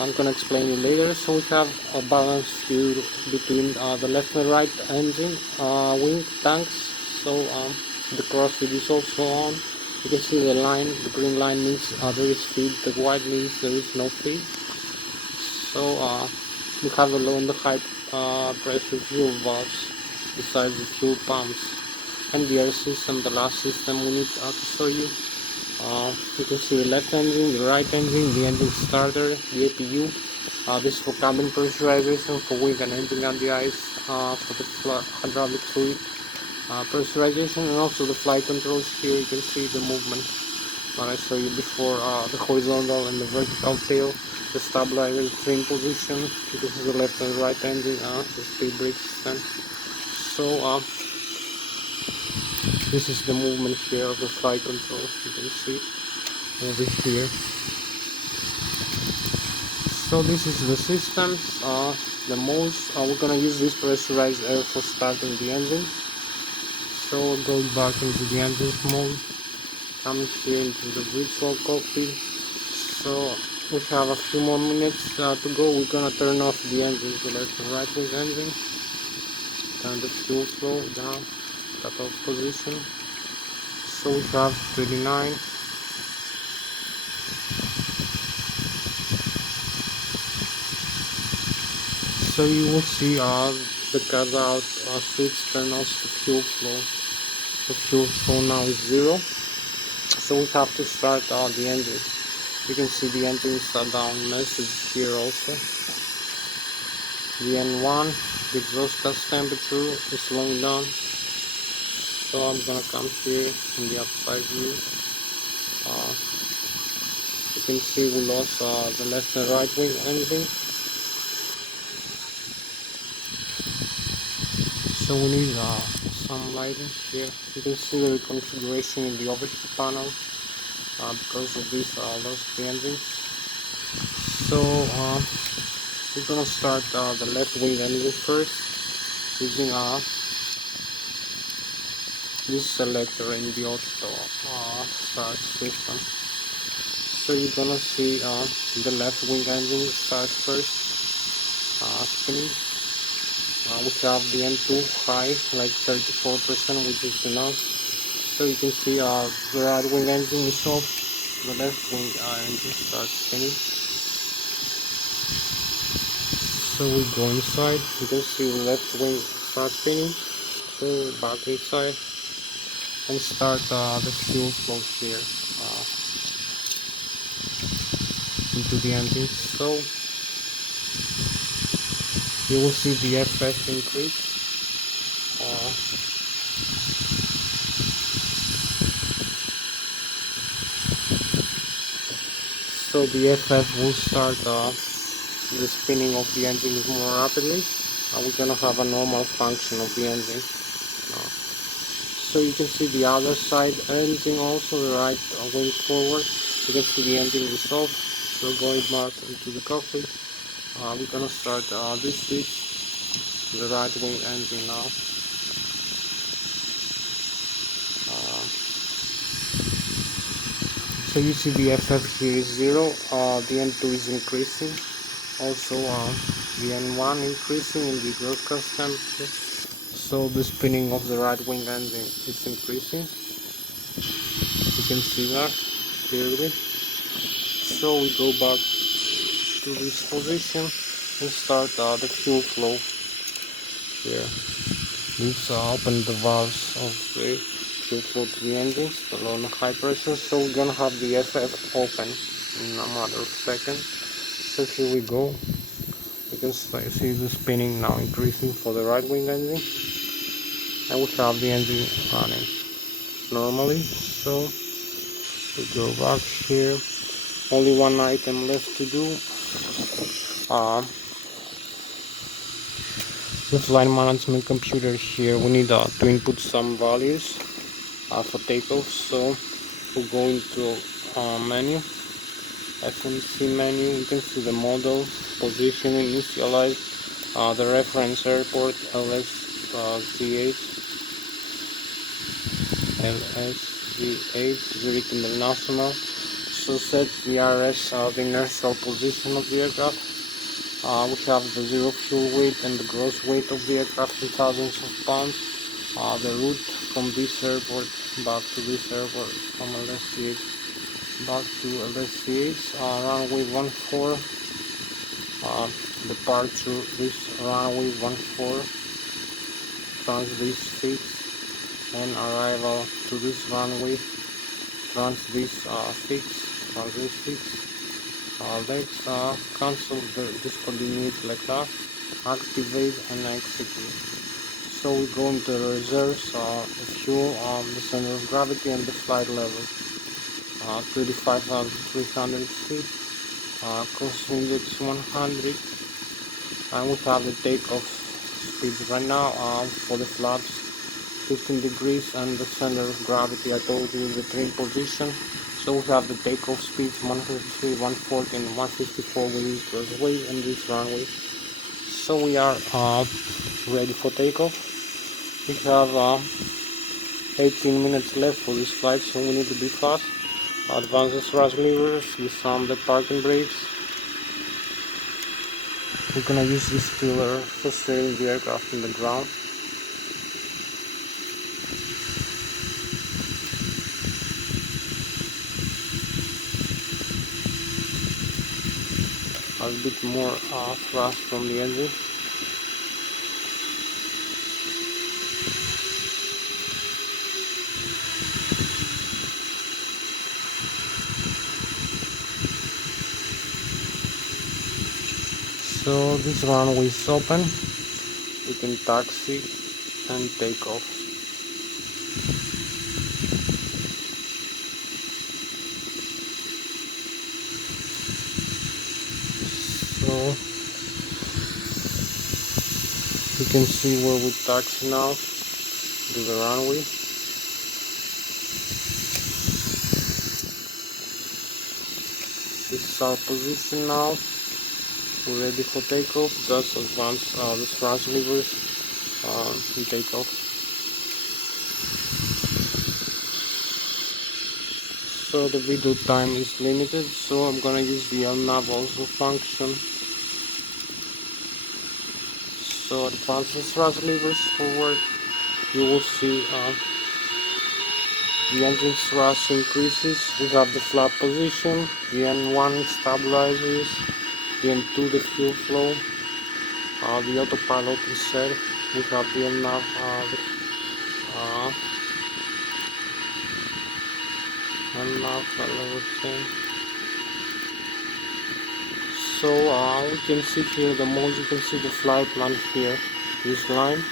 I'm gonna explain it later. So we have a balanced fuel between the left and right engine wing tanks. So the crossfeed is also on. You can see the line, the green line means there is feed, the white means there is no feed. So we have the low and the high pressure fuel valves besides the fuel pumps, and the air system, the last system we need to show you. You can see the left engine, the right engine, the engine starter, the APU. This is for cabin pressurization, for wing and engine on the ice, for the hydraulic fluid pressurization, and also the flight controls. Here you can see the movement that I showed you before, the horizontal and the vertical tail, the stabilizer trim position. This is the left and right engine, the speed brake system. So this is the movement here of the flight control. You can see over here. So this is the systems. The modes, we're gonna use this pressurized air for starting the engines. So go back into the engines mode, come here into the virtual cockpit. So we have a few more minutes to go. We're gonna turn off the engines, the left and right wing engine, turn the fuel flow down, cut off position. So we have 39. So you will see the cutout switch turn off the fuel flow. The fuel flow now is 0. So we have to start the engine. You can see the engines are down message here also. The N1, the exhaust gas temperature is slowing down. So I'm gonna come here in the upside view. You can see we lost the left and right wing engine. So we need some lighting here. You can see the reconfiguration in the overheat panel because of this lost the engine. So we're gonna start the left wing engine first using this selector in the auto start system. So you're gonna see the left wing engine start first, spinning. We have the N2 high, like 34%, which is enough. So you can see the right wing engine is off, the left wing engine starts spinning. So we go inside, you can see the left wing start spinning. So back inside and start the fuel flow here into the engine. So you will see the FF increase. So the FF will start the spinning of the engine more rapidly. We're gonna have a normal function of the engine. So you can see the other side engine also, the right wing forward. You can see the engine is off. So going back into the cockpit, we're gonna start this switch, the right wing engine now. So you see the FF here is 0, the N2 is increasing, also the N1 increasing in the exhaust gas temperature. So the spinning of the right wing engine is increasing. You can see that clearly. So we go back to this position and start the fuel flow here. Let's open the valves of the fuel flow to the engines, the low and high pressure. So we're gonna have the FF open in a matter of seconds. So here we go. You can see the spinning now increasing for the right wing engine, and we have the engine running normally. So we go back here. Only one item left to do. The flight management computer here, we need to input some values for takeoff. So we'll go into menu, FMC menu. You can see the model, position, initialize, the reference airport, LSZH, Zurich International. So set the RS, the inertial position of the aircraft. We have the zero fuel weight and the gross weight of the aircraft in thousands of pounds. The route from this airport back to this airport, from Lszh back to Lszh, runway 14, departure this runway 14, trans this 6, and arrival to this runway trans this 6, trans this 6. Let's cancel this coordinate like that, activate and execute. So we go into the reserves, the fuel, the center of gravity, and the flight level. 35,300 feet, course index 100, and we have the takeoff speed right now for the flaps 15 degrees, and the center of gravity I told you the trim position. So we have the takeoff speeds 153, 140, and 154 within crossway and this runway. So we are ready for takeoff. We have 18 minutes left for this flight, so we need to be fast. Advance the thrust levers, disarm the parking brakes. We're gonna use this tiller for steering the aircraft in the ground. A bit more thrust from the engine. So this runway is open, we can taxi and take off. So you can see where we taxi now to the runway. This is our position now. We're ready for takeoff. Just advance the thrust levers and take off. So the video time is limited, so I'm gonna use the nav also function. So advance the thrust levers forward. You will see the engine thrust increases. We have the flap position. The N1 stabilizes. The N2 the fuel flow, the autopilot is set. We have the nav level 10. So we can see here the most. You can see the flight plan here, this line,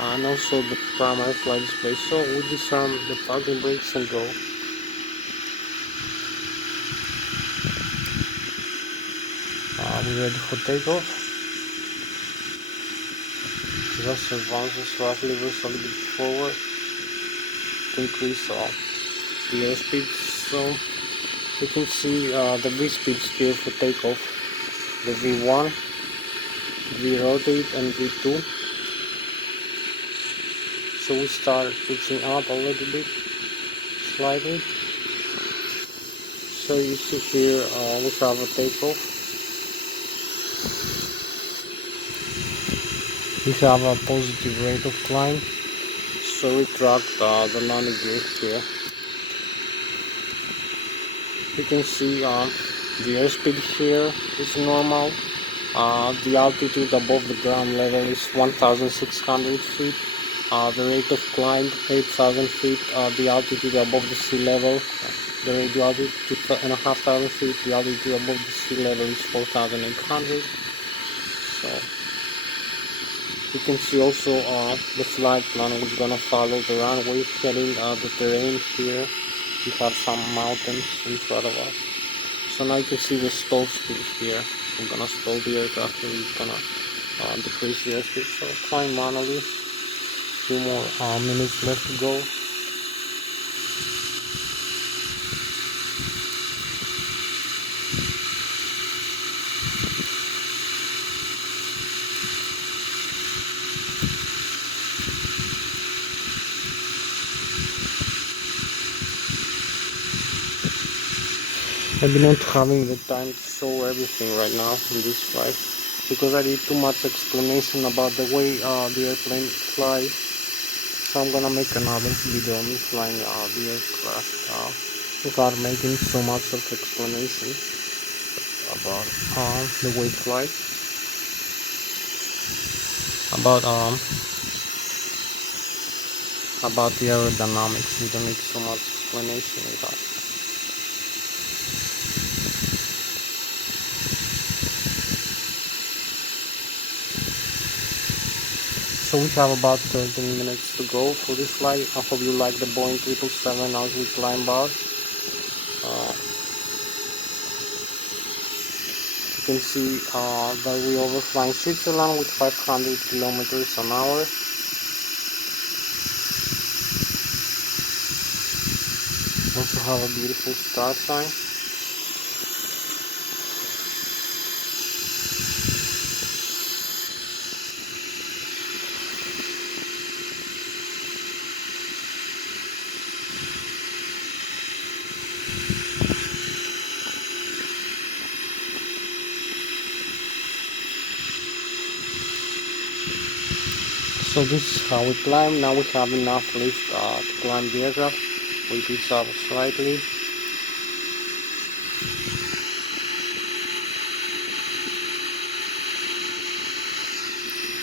and also the primary flight display. So we disarm the parking brakes and go. We're ready for takeoff. Just advance the thrust levers a little bit forward to increase the airspeed. So you can see the V speeds here for takeoff. The V1, V rotate, and V2. So we start pitching up a little bit, slightly. So you see here we have a takeoff. We have a positive rate of climb, so retract the landing gear here. You can see the airspeed here is normal. The altitude above the ground level is 1,600 feet. The rate of climb 8,000 feet. The altitude above the sea level, the radial altitude 2,500 feet. The altitude above the sea level is 4,800. So you can see also the flight plan. We're gonna follow the runway, heading the terrain here. We have some mountains in front of us. So now you can see the stall speed here. I'm gonna stall the aircraft and we're gonna decrease the airspeed. So climb manually. 2 more minutes left to go. I've been not having the time to show everything right now in this flight because I did too much explanation about the way the airplane flies. So I'm gonna make another video on me flying the aircraft without making so much of explanation. about the way flight, about the aerodynamics. We don't need so much explanation in that. So we have about 13 minutes to go for this flight. I hope you like the Boeing 777 as we climb out. You can see that we overflying Switzerland with 500 kilometers an hour. Also have a beautiful star sign. So this is how we climb. Now we have enough lift to climb the aircraft. We pitch up slightly.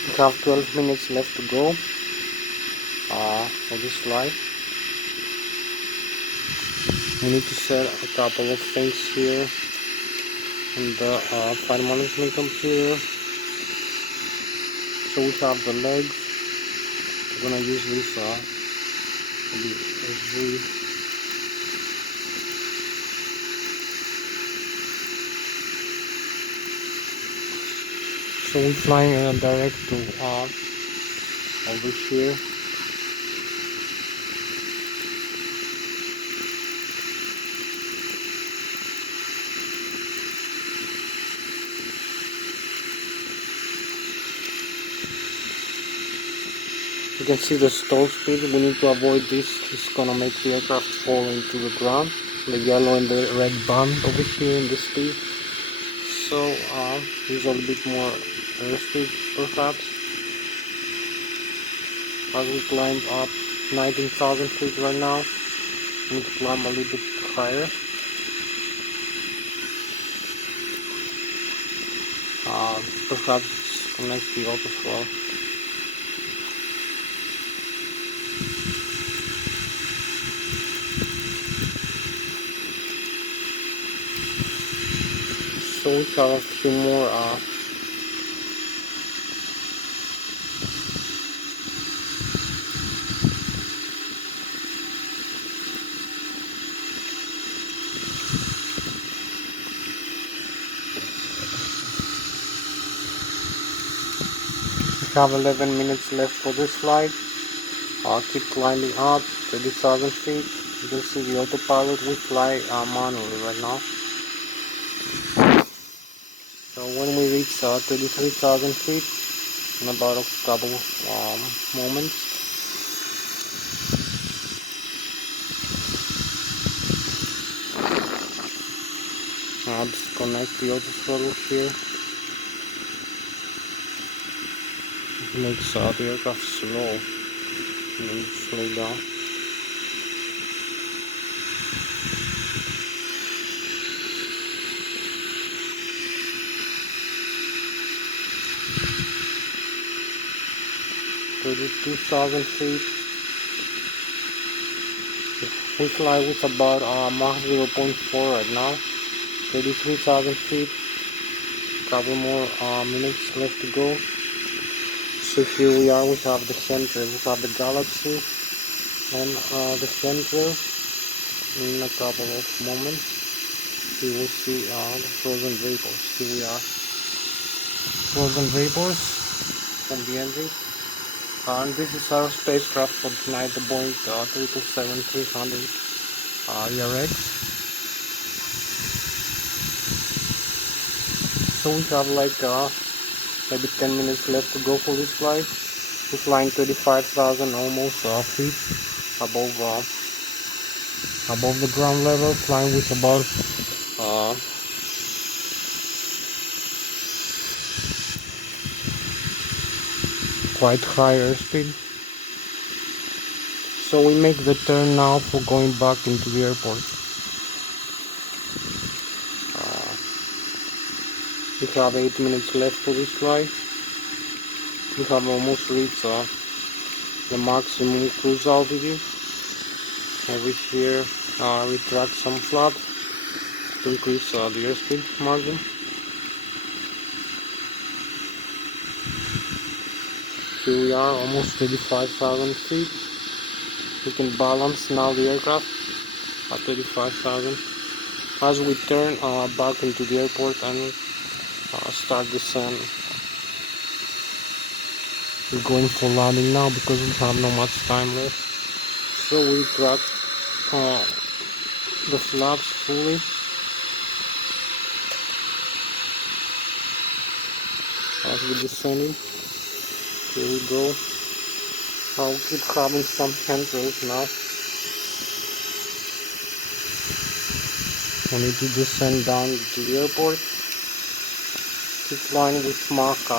We have 12 minutes left to go for this flight. We need to set a couple of things here in the flight management computer. So we have the legs. We're gonna use this SV. So we're flying direct to over here. You can see the stall speed. We need to avoid this. It's gonna make the aircraft fall into the ground. The yellow and the red band over here in the speed. So use a little bit more airspeed perhaps. As we climb up 19,000 feet right now, we need to climb a little bit higher. Perhaps connect the auto throttle. So we have a few more we have 11 minutes left for this flight. Keep climbing up 30,000 feet. You can see the autopilot. We fly manually right now. So when we reach 33,000 feet in about a couple of moments, I'll disconnect the auto throttle here. It makes the aircraft slow and then slow down. Two thousand feet. We fly with about Mach 0.4 right now. 33,000 feet. Couple more minutes left to go. So here we are. We have the center. We have the galaxy and the center. In a couple of moments, we will see the frozen vapors. Here we are. Frozen vapors from the engine. And this is our spacecraft for tonight, the Boeing 777-300 ERX. So we have like maybe 10 minutes left to go for this flight. We're flying 35,000 almost feet above the ground level, flying with about quite high airspeed. So we make the turn now for going back into the airport. We have 8 minutes left for this flight. We have almost reached the maximum cruise altitude. Every here retract some flaps to increase the airspeed margin. Here we are, almost 35,000 feet. We can balance now the aircraft at 35,000. As we turn back into the airport and start descent, we're going for landing now because we have not much time left. So we track the flaps fully. As we descending, here we go. I'll keep having some handrails now. We need to descend down to the airport. Keep flying with Mach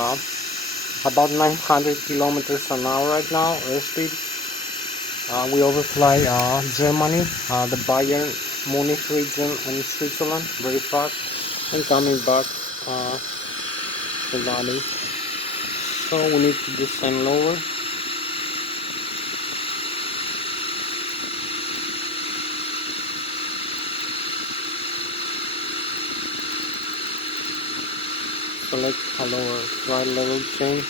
about 900 kilometers an hour right now, airspeed. We overfly Germany, the Bayern, Munich region and Switzerland very fast, and coming back for landing. So we need to descend lower. Select a lower flight level change.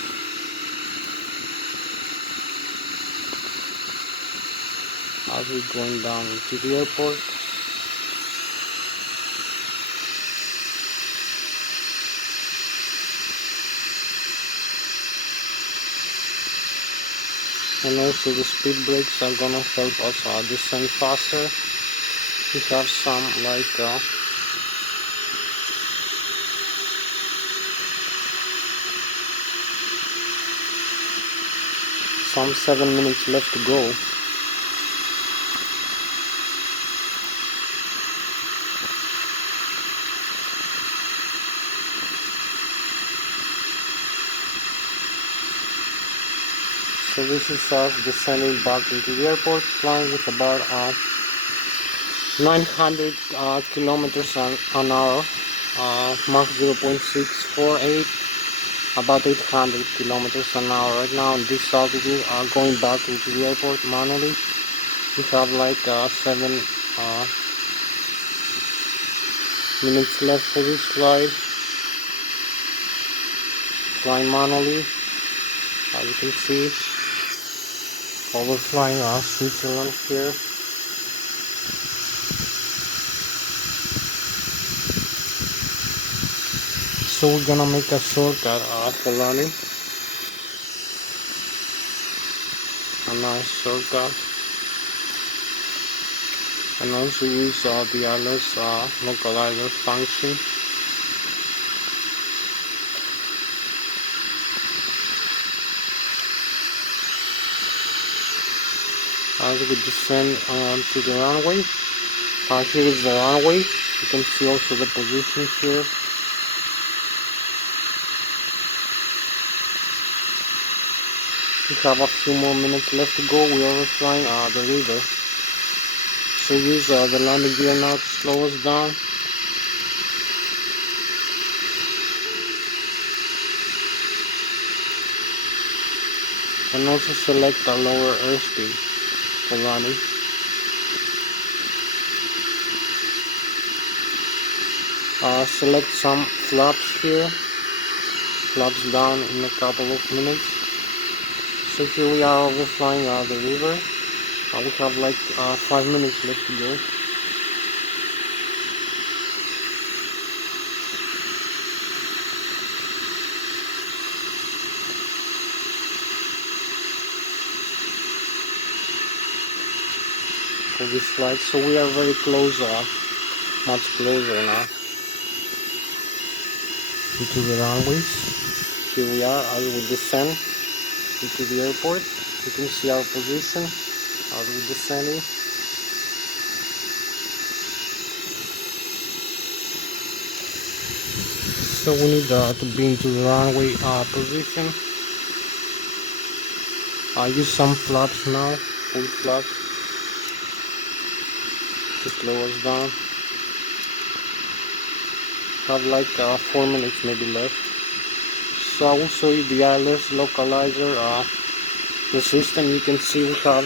As we're going down to the airport. And also the speed brakes are gonna help us descend faster. We have some like some 7 minutes left to go. So this is us descending back into the airport, flying with about 900 kilometers an hour, Mach 0.648, about 800 kilometers an hour right now. And this altitude, going back into the airport manually. We have like 7 minutes left for this flight. Flying manually, as you can see. Overflying Switzerland here. So we're gonna make a shortcut for landing. A nice shortcut. And also use the Lszh localizer function. As we descend to the runway, here is the runway. You can see also the position here. We have a few more minutes left to go. We are overflying the river. So use the landing gear now to slow us down. And also select a lower airspeed for landing. Select some flaps here. Flaps down in a couple of minutes. So here we are overflying the river. We have like 5 minutes left to go. For this flight, so we are very close, much closer now into the runways. Here we are as we descend into the airport. You can see our position as we're descending. So we need to be into the runway position. Use some flaps now, full flaps, to slow us down. Have like 4 minutes maybe left. So I will show you the Lszh localizer, the system. You can see we have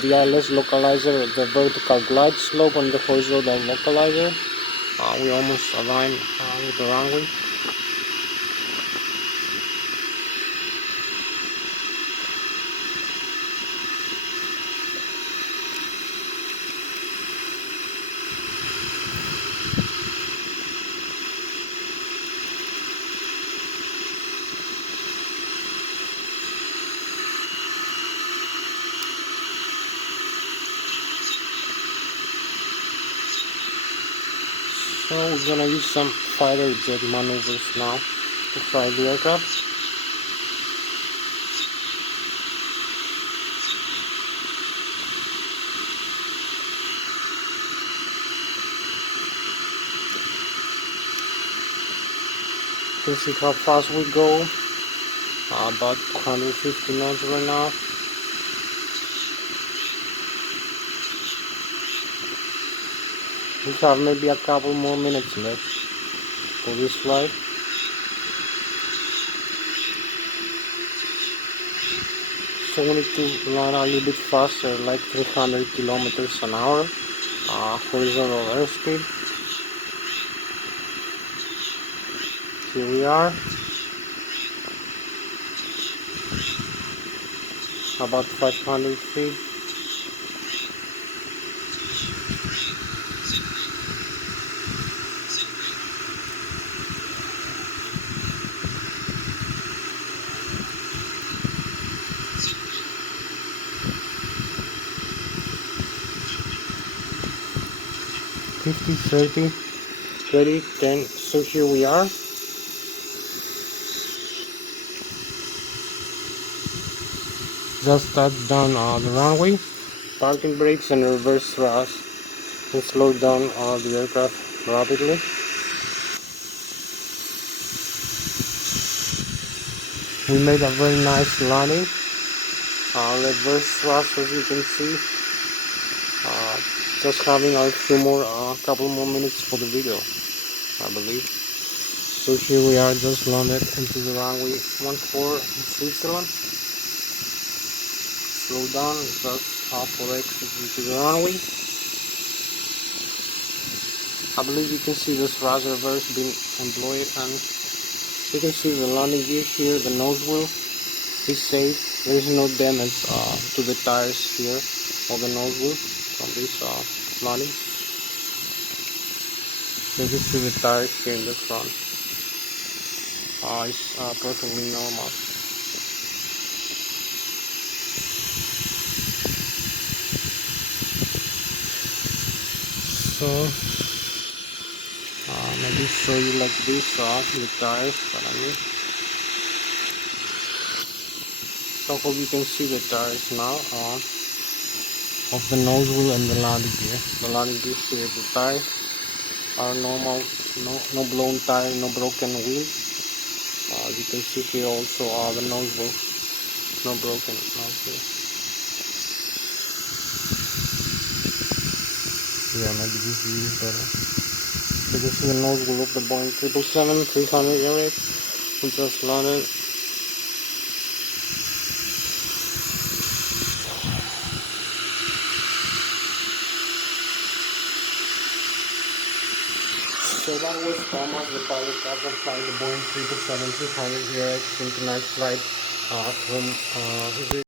the Lszh localizer, the vertical glide slope, and the horizontal localizer. We almost align with the runway. So we're gonna use some fighter jet maneuvers now to fly the aircraft. You can see how fast we go, about 250 knots right now. We have maybe a couple more minutes left for this flight. So we need to land a little bit faster, like 300 kilometers an hour, horizontal airspeed. Here we are, about 500 feet. Fifty, 30, 20, 10. So here we are. Just touched down the runway. Parking brakes and reverse thrust and slow down the aircraft rapidly. We made a very nice landing. Reverse thrust, as you can see. Just having a few more, couple more minutes for the video, I believe. So here we are, just landed into the runway 14 in Switzerland. Slow down, just half for exit into the runway. I believe you can see the thrust reverse being employed, and you can see the landing gear here, the nose wheel is safe. There is no damage to the tires here or the nose wheel from this landing. You can see the tires here in the front. It's perfectly normal. So maybe show you like this the tires that I mean. So hope you can see the tires now of the nose wheel and the landing gear. The landing gear here, the tires are normal, no blown tire, no broken wheel. You can see here also the nose wheel, no broken nose wheel. Yeah, maybe this view is better. You can see the nose wheel of the Boeing 777-300 aircraft. We just landed. So that was Thomas, the pilot captain flying the Boeing 777-300 international flight from